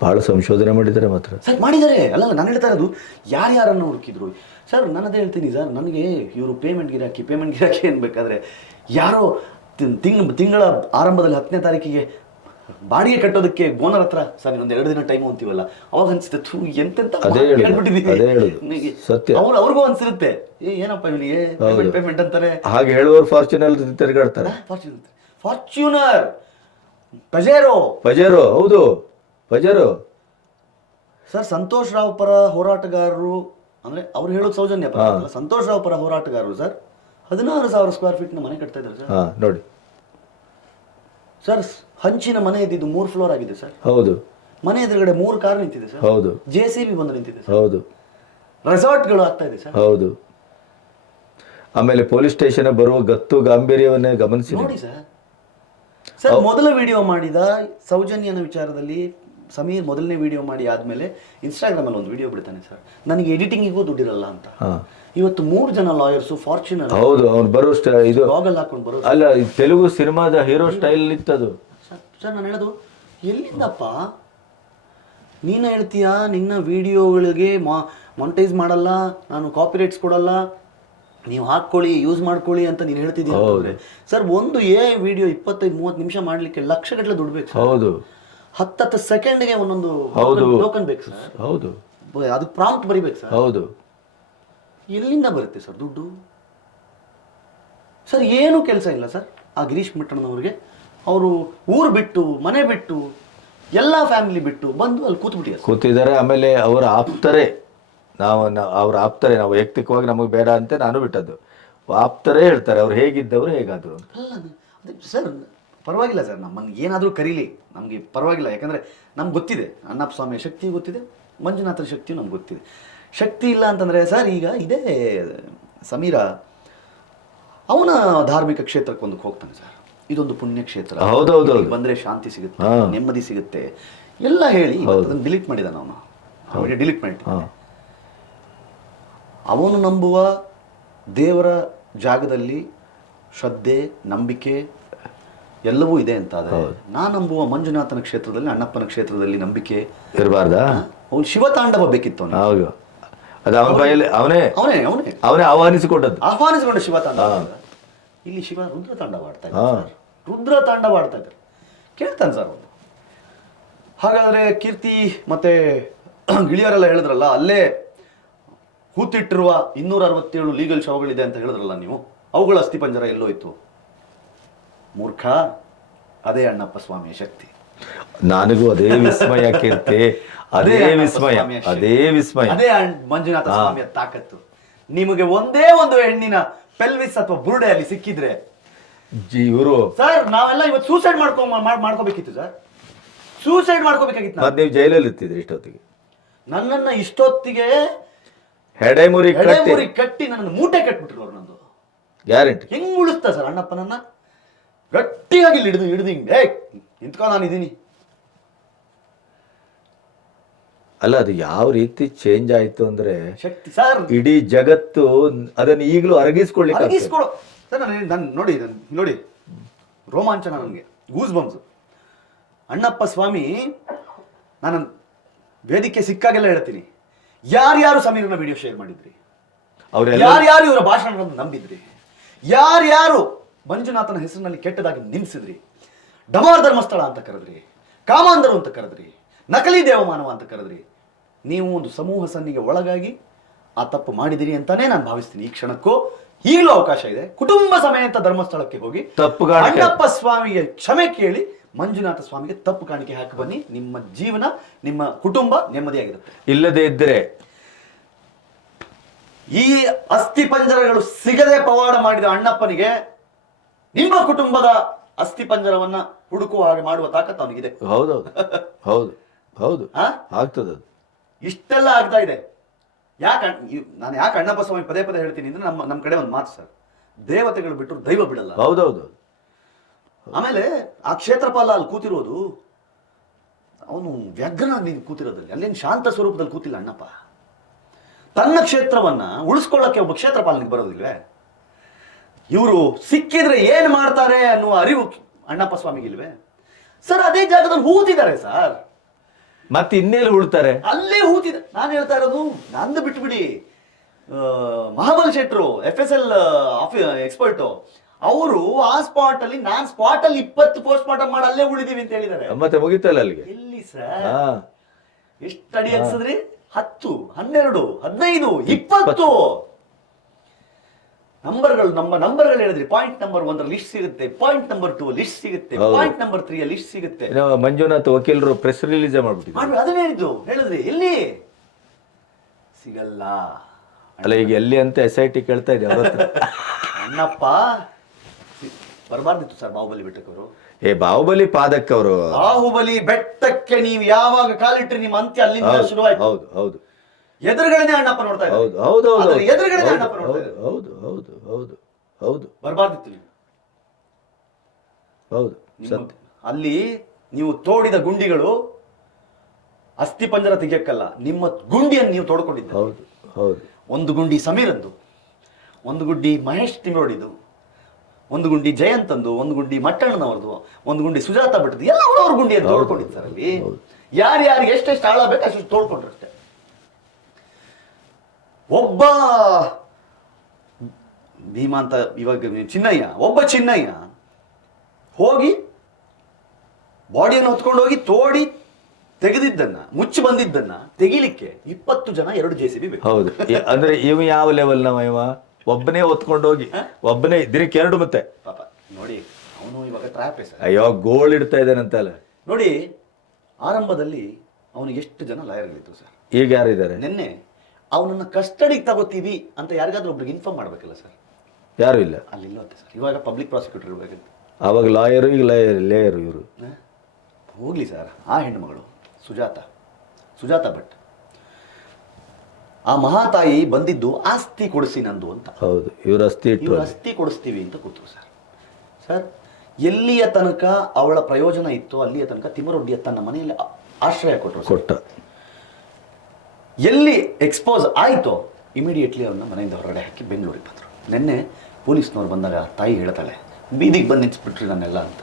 ಬಹಳ ಸಂಶೋಧನೆ ಮಾಡಿದ್ದಾರೆ ಮಾತ್ರ. ಸರ್ ಮಾಡಿದ್ದಾರೆ. ಅಲ್ಲ ನಾನು ಹೇಳ್ತಾ ಇರೋದು ಯಾರ್ಯಾರನ್ನು ಹುಡುಕಿದ್ರು? ಸರ್ ನಾನು ಅದೇ ಹೇಳ್ತೀನಿ ಸರ್ ನನಗೆ ಇವರು ಪೇಮೆಂಟ್ ಗಿರಾಕಿ ಪೇಮೆಂಟ್ ಗಿರಾಕಿ ಅನ್ಬೇಕಾದ್ರೆ ಯಾರೋ ತಿಂಗ್ ತಿಂಗಳ ಆರಂಭದಲ್ಲಿ ಹತ್ತನೇ ತಾರೀಕಿಗೆ ಬಾಡಿಗೆ ಕಟ್ಟೋದಕ್ಕೆ ಓನರ್ ಹತ್ರ ಸರ್ ಇನ್ನೊಂದು ಎರಡು ದಿನ ಟೈಮ್ ಅಂತೀವಲ್ಲ ಅವಾಗ ಅನ್ಸುತ್ತೆ ಥೂ ಎಂತೆಂತ. ಸತ್ಯ. ಅವ್ರು ಅವ್ರಿಗೂ ಅನ್ಸಿರುತ್ತೆ ಏ ಏನಪ್ಪ ಇವನಿಗೆ? ಪೇಮೆಂಟ್ ಪೇಮೆಂಟ್ ಅಂತಾರೆ. ಹಾಗೆ ಹೇಳುವವರು ಫಾರ್ಚುನರ್ ತಿರುಗಾಡ್ತಾರೆ. Fortuner Fortuner Pajero! ಪಜೇರೋ ಹೌದು. ಪಜಾರು ಸರ್ ಸಂತೋಷ್ ರಾವ್ ಪರ ಹೋರಾಟಗಾರರು ಅಂದ್ರೆ ಅವ್ರು ಹೇಳೋದು ಸೌಜನ್ಯ ಪರ ಅಲ್ಲ, ಸಂತೋಷ್ ರಾವ್ ಪರ ಹೋರಾಟಗಾರರು ಸರ್. ಹದಿನಾರು ಸಾವಿರ ಸ್ಕ್ವೇರ್ ಫೀಟ್ನ ಮನೆ ಕಟ್ತಾ ಇದ್ದಾರೆ ಸರ್. ಹಾ ನೋಡಿ. ಸರ್ ಹಂಚಿನ ಮನೆ ಇದ್ದಿದ್ದು ಮೂರು ಫ್ಲೋರ್ ಆಗಿದೆ ಸರ್. ಹೌದು. ಮನೆ ಎದುರುಗಡೆ ಮೂರು ಕಾರ್ ನಿಂತಿದೆ ಸರ್. ಹೌದು. ಜೆ ಸಿ ಬಿ ಬಂದು ನಿಂತಿದೆ ಸರ್. ಹೌದು. ರೆಸಾರ್ಟ್ಗಳು ಆಗ್ತಾ ಇದೆ ಸರ್. ಹೌದು. ಆಮೇಲೆ ಪೊಲೀಸ್ ಸ್ಟೇಷನ್ ಬರುವ ಗತ್ತು ಗಾಂಭೀರ್ಯವನ್ನೇ ಗಮನಿಸಿ ನೋಡಿ ಸರ್. ಸರ್ ಮೊದಲ ವಿಡಿಯೋ ಮಾಡಿದ ಸೌಜನ್ಯನ ವಿಚಾರದಲ್ಲಿ ಸಮೀರ್ ಮೊದಲನೇ ವಿಡಿಯೋ ಮಾಡಿ ಆದ್ಮೇಲೆ ಇನ್ಸ್ಟಾಗ್ರಾಮಲ್ಲಿ ಒಂದು ವಿಡಿಯೋ ಬಿಡ್ತಾನೆ ಸರ್ ನನಗೆ ಎಡಿಟಿಂಗಿಗೂ ದುಡ್ಡಿರಲ್ಲ ಅಂತ. ಇವತ್ತು ಮೂರು ಜನ ಲಾಯರ್ಸು ಫಾರ್ಚುನರ್ ಹೌದು ಅವ್ನು ಬರೋ ಇದು ಗಾಗಲ್ ಹಾಕೊಂಡು ಬರೋ ಅಲ್ಲ ತೆಲುಗು ಸಿನಿಮಾದ ಹೀರೋ ಸ್ಟೈಲ್ ಇತ್ತದು ಸರ್ ನಾನು ಹೇಳೋದು ಎಲ್ಲಿಂದಪ್ಪ? ನೀನು ಹೇಳ್ತೀಯಾ ನಿನ್ನ ವಿಡಿಯೋಗಳಿಗೆ ಮಾ ಮಾನಿಟೈಸ್ ಮಾಡಲ್ಲ ನಾನು ಕಾಪಿರೈಟ್ಸ್ ಕೊಡಲ್ಲ ನೀವು ಹಾಕ್ಕೊಳ್ಳಿ ಯೂಸ್ ಮಾಡ್ಕೊಳ್ಳಿ ಅಂತ ನೀನು ಹೇಳ್ತಿದ್ದೀನಿ ಸರ್ ಒಂದು ಎ ವಿಡಿಯೋ ಇಪ್ಪತ್ತೈದು ಮೂವತ್ತು ನಿಮಿಷ ಮಾಡಲಿಕ್ಕೆ ಲಕ್ಷಗಟ್ಟಲೆ ದುಡ್ಡು ಬೇಕು ಹೌದು. ಹತ್ತತ್ತು ಸೆಕೆಂಡ್ಗೆ ಒಂದೊಂದು ಹೌದು. ಟೋಕನ್ ಬೇಕು ಸರ್ ಹೌದು. ಅದು ಪ್ರಾಂಪ್ಟ್ ಬರಿಬೇಕು ಸರ್ ಹೌದು. ಎಲ್ಲಿಂದ ಬರುತ್ತೆ ಸರ್ ದುಡ್ಡು? ಸರ್ ಏನೂ ಕೆಲಸ ಇಲ್ಲ ಸರ್ ಆ ಗಿರೀಶ್ ಮಿಟ್ಟಣ್ಣನವ್ರಿಗೆ ಅವರು ಊರು ಬಿಟ್ಟು ಮನೆ ಬಿಟ್ಟು ಎಲ್ಲ ಫ್ಯಾಮಿಲಿ ಬಿಟ್ಟು ಬಂದು ಅಲ್ಲಿ ಕೂತ್ಬಿಟ್ಟಿದ್ದಾರೆ ಕೂತಿದ್ದಾರೆ. ಆಮೇಲೆ ಅವರ ಆಪ್ತರೇ. ನಾವು ಅವ್ರು ಆಪ್ತರೇ. ನಾವು ವೈಯಕ್ತಿಕವಾಗಿ ನಮಗೆ ಬೇಡ ಅಂತ ನಾನು ಬಿಟ್ಟದ್ದು. ಆಪ್ತರೇ ಹೇಳ್ತಾರೆ. ಅವ್ರು ಹೇಗಿದ್ದವರು ಹೇಗಾದರು ಅಲ್ಲ ಸರ್ ಪರವಾಗಿಲ್ಲ ಸರ್ ನಮ್ಮನ್ನು ಏನಾದರೂ ಕರೀಲಿ ನಮಗೆ ಪರವಾಗಿಲ್ಲ. ಯಾಕಂದರೆ ನಮ್ಗೆ ಗೊತ್ತಿದೆ ಅಣ್ಣಪ್ಪ ಸ್ವಾಮಿಯ ಶಕ್ತಿ ಗೊತ್ತಿದೆ ಮಂಜುನಾಥನ ಶಕ್ತಿಯು ನಮ್ಗೆ ಗೊತ್ತಿದೆ. ಶಕ್ತಿ ಇಲ್ಲ ಅಂತಂದರೆ ಸರ್ ಈಗ ಇದೇ ಸಮೀರ ಅವನ ಧಾರ್ಮಿಕ ಕ್ಷೇತ್ರಕ್ಕೆ ಒಂದು ಹೋಗ್ತಾನೆ ಸರ್. ಇದೊಂದು ಪುಣ್ಯ ಕ್ಷೇತ್ರ. ಹೌದೌದು ಹೌದು ಬಂದ್ರೆ ಶಾಂತಿ ಸಿಗುತ್ತೆ ನೆಮ್ಮದಿ ಸಿಗುತ್ತೆ. ಎಲ್ಲ ಹೇಳಿ ಅದನ್ನು ಡಿಲೀಟ್ ಮಾಡಿದಾನ ಅವನು. ಡಿಲೀಟ್ ಮಾಡಿ ಅವನು ನಂಬುವ ದೇವರ ಜಾಗದಲ್ಲಿ ಶ್ರದ್ಧೆ ನಂಬಿಕೆ ಎಲ್ಲವೂ ಇದೆ ಅಂತ ನಾನು ನಂಬುವ ಮಂಜುನಾಥನ ಕ್ಷೇತ್ರದಲ್ಲಿ ಅಣ್ಣಪ್ಪನ ಕ್ಷೇತ್ರದಲ್ಲಿ ನಂಬಿಕೆ ಇರಬಾರ್ದಾ? ಅವನು ಶಿವತಾಂಡವ ಬೇಕಿತ್ತು ಅವನು ಹೌದು. ಅದು ಅವನ ಬಾಯಲ್ಲಿ ಅವನೇ. ಅವನೇ ಅವನೇ. ಅವನೇ ಆಹ್ವಾನಿಸಿಕೊಂಡದ್ದು. ಆಹ್ವಾನಿಸಿಕೊಂಡ ಶಿವತಾಂಡವ ಇಲ್ಲಿ ಶಿವ ರುದ್ರ ತಾಂಡವ ಆಡ್ತಾ ಇದ್ದಾರೆ ರುದ್ರ ತಾಂಡವ ಆಡ್ತಾ ಇದ್ದಾರೆ. ಕೇಳ್ತಾನೆ ಸರ್ ಅವನು. ಹಾಗಾದ್ರೆ ಕೀರ್ತಿ ಮತ್ತೆ ಗಿಳಿಯರೆಲ್ಲ ಹೇಳಿದ್ರಲ್ಲ ಅಲ್ಲೇ ಕೂತಿಟ್ಟಿರುವ ಇನ್ನೂರ ಅರವತ್ತೇಳು ಲೀಗಲ್ ಶವಗಳಿದೆ ಅಂತ ಹೇಳಿದ್ರಲ್ಲ ನೀವು? ಅವುಗಳ ಅಸ್ಥಿಪಂಜರ ಎಲ್ಲೋಯ್ತು? ಮೂರ್ಖ ಅದೇ ಅಣ್ಣಪ್ಪ ಸ್ವಾಮಿಯ ಶಕ್ತಿ. ನನಗೂ ಅದೇ ವಿಸ್ಮಯ ಕೀರ್ತಿ ಅದೇ ಅಣ್ಣಪ್ಪ ವಿಸ್ಮಯ. ಅದೇ ವಿಸ್ಮಯ. ಅದೇ ಮಂಜುನಾಥ ಸ್ವಾಮಿಯ ತಾಕತ್ತು. ನಿಮಗೆ ಒಂದೇ ಒಂದು ಹೆಣ್ಣಿನ ಪೆಲ್ವಿಸ್ ಅಥವಾ ಬುರುಡೆ ಅಲ್ಲಿ ಸಿಕ್ಕಿದ್ರೆ ಇವರು ಸರ್ ನಾವೆಲ್ಲ ಇವತ್ತು ಸೂಸೈಡ್ ಮಾಡ್ಕೊ ಮಾಡ್- ಮಾಡ್ಕೋಬೇಕಿತ್ತು ಸರ್. ಸೂಸೈಡ್ ಮಾಡ್ಕೋಬೇಕಾಗಿತ್ತು ಮತ್ತೆ ನೀವು ಜೈಲಲ್ಲಿ ಇರ್ತಿದ್ರಿ ಇಷ್ಟೊತ್ತಿಗೆ. ನನ್ನನ್ನ ಇಷ್ಟೊತ್ತಿಗೆ ಹೆಡೆಮುರಿ ಕಟ್ಟಿ. ನನ್ನ ಮೂಟೆ ಕಟ್ಬಿಟ್ರು ಅವ್ರು ನಂದು. ಗ್ಯಾರಂಟಿ. ಹೆಂಗ್ ಉಳಿಸ್ತಾ ಸರ್ ಅಣ್ಣಪ್ಪನನ್ನ ಗಟ್ಟಿಯಾಗಿ ಇಲ್ಲಿ ಹಿಡಿದು ಹಿಡಿದು ಹಿಂಗೆ ಏ ನಿಂತ್ಕೊ ನಾನು ಇದ್ದೀನಿ ಅಲ್ಲ ಅದು ಯಾವ ರೀತಿ ಚೇಂಜ್ ಆಯ್ತು ಅಂದ್ರೆ ಶಕ್ತಿ ಸರ್. ಇಡೀ ಜಗತ್ತು ಅದನ್ನು ಈಗಲೂ ಅರಗಿಸ್ಕೊಳ್ಳಿ. ಅರಗಿಸ್ಕೊಡೋ ಸರ್ ನಾನು ನಾನು ನೋಡಿ ನಾನು ನೋಡಿ. ರೋಮಾಂಚನ ನನಗೆ ಗೂಸ್ ಬಂಪ್ಸ್ ಅಣ್ಣಪ್ಪ ಸ್ವಾಮಿ ನಾನು ವೇದಿಕೆ ಸಿಕ್ಕಾಗೆಲ್ಲ ಹೇಳ್ತೀನಿ. ಯಾರ್ಯಾರು ಸಮೀರನ ವಿಡಿಯೋ ಶೇರ್ ಮಾಡಿದ್ರಿ? ಅವರೆಲ್ಲ ಯಾರ್ಯಾರು ಇವರ ಭಾಷಣಗಳನ್ನು ನಂಬಿದ್ರಿ? ಯಾರ್ಯಾರು ಮಂಜುನಾಥನ ಹೆಸರಿನಲ್ಲಿ ಕೆಟ್ಟದಾಗಿ ನಿಲ್ಲಿಸಿದ್ರಿ. ಡಮಾರ್ ಧರ್ಮಸ್ಥಳ ಅಂತ ಕರೆದ್ರಿ. ಕಾಮಾಂಧರು ಅಂತ ಕರೆದ್ರಿ. ನಕಲಿ ದೇವಮಾನವ ಅಂತ ಕರೆದ್ರಿ. ನೀವು ಒಂದು ಸಮೂಹ ಸನ್ನಿಗೆ ಒಳಗಾಗಿ ಆ ತಪ್ಪು ಮಾಡಿದಿರಿ ಅಂತಾನೆ ನಾನು ಭಾವಿಸ್ತೀನಿ. ಈ ಕ್ಷಣಕ್ಕೂ ಈಗಲೂ ಅವಕಾಶ ಇದೆ. ಕುಟುಂಬ ಸಮೇತ ಧರ್ಮಸ್ಥಳಕ್ಕೆ ಹೋಗಿ ತಪ್ಪು. ಅಣ್ಣಪ್ಪ ಸ್ವಾಮಿಗೆ ಕ್ಷಮೆ ಕೇಳಿ ಮಂಜುನಾಥ ಸ್ವಾಮಿಗೆ ತಪ್ಪು ಕಾಣಿಕೆ ಹಾಕಿ ಬನ್ನಿ. ನಿಮ್ಮ ಜೀವನ ನಿಮ್ಮ ಕುಟುಂಬ ನೆಮ್ಮದಿಯಾಗಿದೆ. ಇಲ್ಲದೆ ಇದ್ದರೆ ಈ ಅಸ್ಥಿ ಪಂಜರಗಳು ಸಿಗದೆ ಪವಾಡ ಮಾಡಿದ ಅಣ್ಣಪ್ಪನಿಗೆ ನಿಮ್ಮ ಕುಟುಂಬದ ಅಸ್ಥಿ ಪಂಜರವನ್ನ ಹುಡುಕುವ ಹಾಗೆ ಮಾಡುವ ತಾಕತ್ತು ಅವನಿಗಿದೆ. ಹೌದೌದು. ಹೌದು. ಹೌದು. ಆ? ಆಗ್ತದದು ಇಷ್ಟೆಲ್ಲ ಆಗ್ತಾ ಇದೆ. ಯಾಕೆ ನಾನು ಯಾಕೆ ಅಣ್ಣಪ್ಪ ಸ್ವಾಮಿ ಪದೇ ಪದೇ ಹೇಳ್ತೀನಿ ಅಂದ್ರೆ ನಮ್ಮ ನಮ್ಮ ಕಡೆ ಒಂದು ಮಾತು ಸರ್. ದೇವತೆಗಳು ಬಿಟ್ಟರು ದೈವ ಬಿಡಲ್ಲ. ಹೌದೌದು. ಆಮೇಲೆ ಆ ಕ್ಷೇತ್ರಪಾಲ ಅಲ್ಲಿ ಕೂತಿರೋದು ಅವನು ವ್ಯಗ್ರನಾಗಿ ನೀನು ಕೂತಿರೋದ್ರಲ್ಲಿ. ಅಲ್ಲೇನು ಶಾಂತ ಸ್ವರೂಪದಲ್ಲಿ ಕೂತಿಲ್ಲ ಅಣ್ಣಪ್ಪ. ತನ್ನ ಕ್ಷೇತ್ರವನ್ನ ಉಳಿಸ್ಕೊಳ್ಳೋಕೆ ಒಬ್ಬ ಕ್ಷೇತ್ರಪಾಲನಿಗೆ ಬರೋದಿಲ್ವೇ? ಇವರು ಸಿಕ್ಕಿದ್ರೆ ಏನ್ ಮಾಡ್ತಾರೆ ಅನ್ನುವ ಅರಿವು ಅಣ್ಣಪ್ಪ ಸ್ವಾಮಿಗಿಲ್ವೇ? ಸರ್ ಅದೇ ಜಾಗದಲ್ಲಿ ಹೂತಿದ್ದಾರೆ ಸರ್. ಮತ್ತೆ ಇನ್ನೇನು ಉಳ್ತಾರೆ? ಅಲ್ಲೇ ಹೂತಿದೆ. ನಾನು ಹೇಳ್ತಾ ಇರೋದು ನಂದು ಬಿಟ್ಬಿಡಿ. ಮಹಾಬಲ್ ಶೆಟ್ರು ಎಫ್ ಎಸ್ ಎಲ್ ಎಕ್ಸ್ಪರ್ಟು ಅವರು ಆ ಸ್ಪಾಟ್ ಅಲ್ಲಿ ನಾನ್ ಸ್ಪಾಟ್ ಅಲ್ಲಿ ಇಪ್ಪತ್ತು ಪೋಸ್ಟ್ ಮಾರ್ಟಮ್ ಮಾಡಿ ಅಲ್ಲೇ ಉಳಿದೀವಿ ಅಂತ ಹೇಳಿದ್ದಾರೆ. ಮತ್ತೆ ಮುಗಿತಲ್ಲ ಅಲ್ಲಿಗೆ? ಎಲ್ಲಿ ಸರ್? ಎಷ್ಟು ಅಡಿ ಹಚ್ಚಿದ್ರಿ ಹತ್ತು ಹನ್ನೆರಡು ಹದಿನೈದು ಇಪ್ಪತ್ತು. ನಂಬರ್ಗಳು ನಮ್ಮ ನಂಬರ್ಗಳು ಹೇಳಿದ್ರಿ. ಪಾಯಿಂಟ್ ನಂಬರ್ ಒಂದ್ರ ಲಿಸ್ಟ್ ಸಿಗುತ್ತೆ. ಪಾಯಿಂಟ್ ನಂಬರ್ ಟೂ ಲಿಸ್ಟ್ ಸಿಗುತ್ತೆ. ಪಾಯಿಂಟ್ ನಂಬರ್ ತ್ರೀ ಲಿಸ್ಟ್ ಸಿಗುತ್ತೆ. ಮಂಜುನಾಥ್ ವಕೀಲರು ಪ್ರೆಸ್ ರಿಲೀಸ್ ಮಾಡ್ಬಿಟ್ಟಿದ್ರು. ಅದನ್ನ ಹೇಳಿದ್ದು. ಹೇಳಿದ್ರಿ. ಎಲ್ಲಿ? ಸಿಗಲ್ಲ. ಅಲ್ಲ ಈಗ ಎಲ್ಲಿ ಅಂತ ಎಸ್ ಐ ಟಿ ಕೇಳ್ತಾ ಇದೆ ಅಣ್ಣಪ್ಪ ಬರಬಾರ್ದಿತ್ತು ಸರ್ ಬಾಹುಬಲಿ ಬೆಟ್ಟಕ್ಕವರು ಏ ಬಾಹುಬಲಿ ಪಾದಕ್ ಅವರು. ಬಾಹುಬಲಿ ಬೆಟ್ಟಕ್ಕೆ ನೀವು ಯಾವಾಗ ಕಾಲಿಟ್ರಿ ನಿಮ್ಮ ಅಂತ್ಯ ಅಲ್ಲಿಂದ ಶುರುವಾಯ್ತು. ಹೌದು ಹೌದು. ಎದುರುಗಡೆನೆ ಅಣ್ಣಪ್ಪ ನೋಡ್ತಾ ಇದ್ದಾರೆ. ಹೌದು ಹೌದು ಹೌದು ಅದ್ರ ಎದುರುಗಡೆನೆ ಅಣ್ಣಪ್ಪ ನೋಡ್ತಾ ಹೌದು ಇದ್ದಾರೆ. ಹೌದು ಹೌದು ಹೌದು ಹೌದು. ಬರಬಾರ್ದಿತ್ತು ನೀವು ಹೌದು ಸತ್ಯ. ಅಲ್ಲಿ ನೀವು ತೋಡಿದ ಗುಂಡಿಗಳು ಅಸ್ಥಿ ಪಂಜರ ತೆಗಿಯಕ್ಕಲ್ಲ ನಿಮ್ಮ ಗುಂಡಿಯನ್ನು ನೀವು ತೋಡ್ಕೊಂಡಿದ್ದ. ಹೌದು ಹೌದು. ಒಂದು ಗುಂಡಿ ಸಮೀರಂದು ಒಂದು ಗುಂಡಿ ಮಹೇಶ್ ತಿಮ್ರೋಡಿದು ಒಂದು ಗುಂಡಿ ಜಯಂತಂದು ಒಂದು ಗುಂಡಿ ಮಟ್ಟಣ್ಣನವರದು ಒಂದು ಗುಂಡಿ ಸುಜಾತ ಬಿಟ್ಟದ್ದು ಎಲ್ಲ ಅವ್ರವ್ರ ಗುಂಡಿಯನ್ನು ತೋಡ್ಕೊಂಡಿದ್ದಾರೆ ಅಲ್ಲಿ. ಯಾರ್ಯಾರಿಗೆ ಎಷ್ಟೆಷ್ಟು ಆಳ ಬೇಕು ಅಷ್ಟು ತೋಡ್ಕೊಂಡ್ರಷ್ಟೆ ಒಬ್ಬ ಭೀಮಾಂತ ಇವಾಗ ಚಿನ್ನಯ್ಯ ಒಬ್ಬ ಚಿನ್ನಯ್ಯ ಹೋಗಿ ಬಾಡಿಯನ್ನು ಹೊತ್ಕೊಂಡು ಹೋಗಿ ತೋಡಿ ತೆಗೆದಿದ್ದನ್ನ ಮುಚ್ಚಿ ಬಂದಿದ್ದನ್ನ ತೆಗಿಲಿಕ್ಕೆ ಇಪ್ಪತ್ತು ಜನ ಎರಡು ಜೆ ಸಿ ಬಿ ಬೇಕು. ಹೌದು. ಅಂದ್ರೆ ಇವ ಯಾವ ಲೆವೆಲ್ ನಮ್ಮ ಇವ? ಒಬ್ಬನೇ ಹೊತ್ಕೊಂಡು ಹೋಗಿ ಒಬ್ಬನೇ ದಿನಕ್ಕೆ ಎರಡು ಮತ್ತೆ. ಪಾಪ ನೋಡಿ ಅವನು ಇವಾಗ ಟ್ರಾಪ್ ಅಯ್ಯೋ ಗೋಲ್ ಇಡ್ತಾ ಇದ್ದಾನಂತಲ್ಲ ನೋಡಿ ಆರಂಭದಲ್ಲಿ ಅವನಿಗೆ ಎಷ್ಟು ಜನ ಲಾಯರ್ಗಳಿತ್ತು ಸರ್? ಈಗ ಯಾರಿದ್ದಾರೆ? ನಿನ್ನೆ ಅವನನ್ನ ಕಸ್ಟಡಿಗೆ ತಗೋತೀವಿ ಅಂತ ಯಾರಿಗಾದ್ರೂ ಒಬ್ರಿಗೆ ಇನ್ಫಾರ್ಮ್ ಮಾಡ್ಬೇಕಲ್ಲ ಸರ್? ಯಾರು ಇಲ್ಲ. ಅಲ್ಲಿ ಇಲ್ಲ ಸರ್. ಇವಾಗ ಪಬ್ಲಿಕ್ ಪ್ರಾಸಿಕ್ಯೂಟರ್ ಇರಬೇಕಂತ ಅವಾಗ ಲಾಯರು ಈಗ ಲಾಯರ್ ಲೇಯರ್ ಇವರು. ಹೋಗ್ಲಿ ಸರ್. ಆ ಹೆಣ್ಮಗಳು ಸುಜಾತ. ಸುಜಾತ ಭಟ್. ಆ ಮಹಾತಾಯಿ ಬಂದಿದ್ದು ಆಸ್ತಿ ಕೊಡಿಸಿ ನಂದು ಅಂತ. ಹೌದು ಇವ್ರ ಅಸ್ತಿ ಇಟ್ಟು ಇವ್ರು ಆಸ್ತಿ ಕೊಡಿಸ್ತೀವಿ ಅಂತ ಕೂತರು ಸರ್. ಸರ್ ಎಲ್ಲಿಯ ತನಕ ಅವಳ ಪ್ರಯೋಜನ ಇತ್ತು ಅಲ್ಲಿಯ ತನಕ ತಿಮ್ಮರೊಡ್ಡಿಯ ತನ್ನ ಮನೆಯಲ್ಲಿ ಆಶ್ರಯ ಕೊಟ್ಟರು ಕೊಟ್ಟ. ಎಲ್ಲಿ ಎಕ್ಸ್ಪೋಸ್ ಆಯಿತು ಇಮಿಡಿಯೇಟ್ಲಿ ಅವ್ರನ್ನ ಮನೆಯಿಂದ ಹೊರಗಡೆ ಹಾಕಿ ಬೆಂಗಳೂರಿಗೆ ಬಂದರು. ನಿನ್ನೆ ಪೊಲೀಸ್ನವ್ರು ಬಂದಾಗ ತಾಯಿ ಹೇಳ್ತಾಳೆ ಬೀದಿಗೆ ಬಂದು ನಿಂತ್ಬಿಟ್ರಿ ನಾನೆಲ್ಲ ಅಂತ.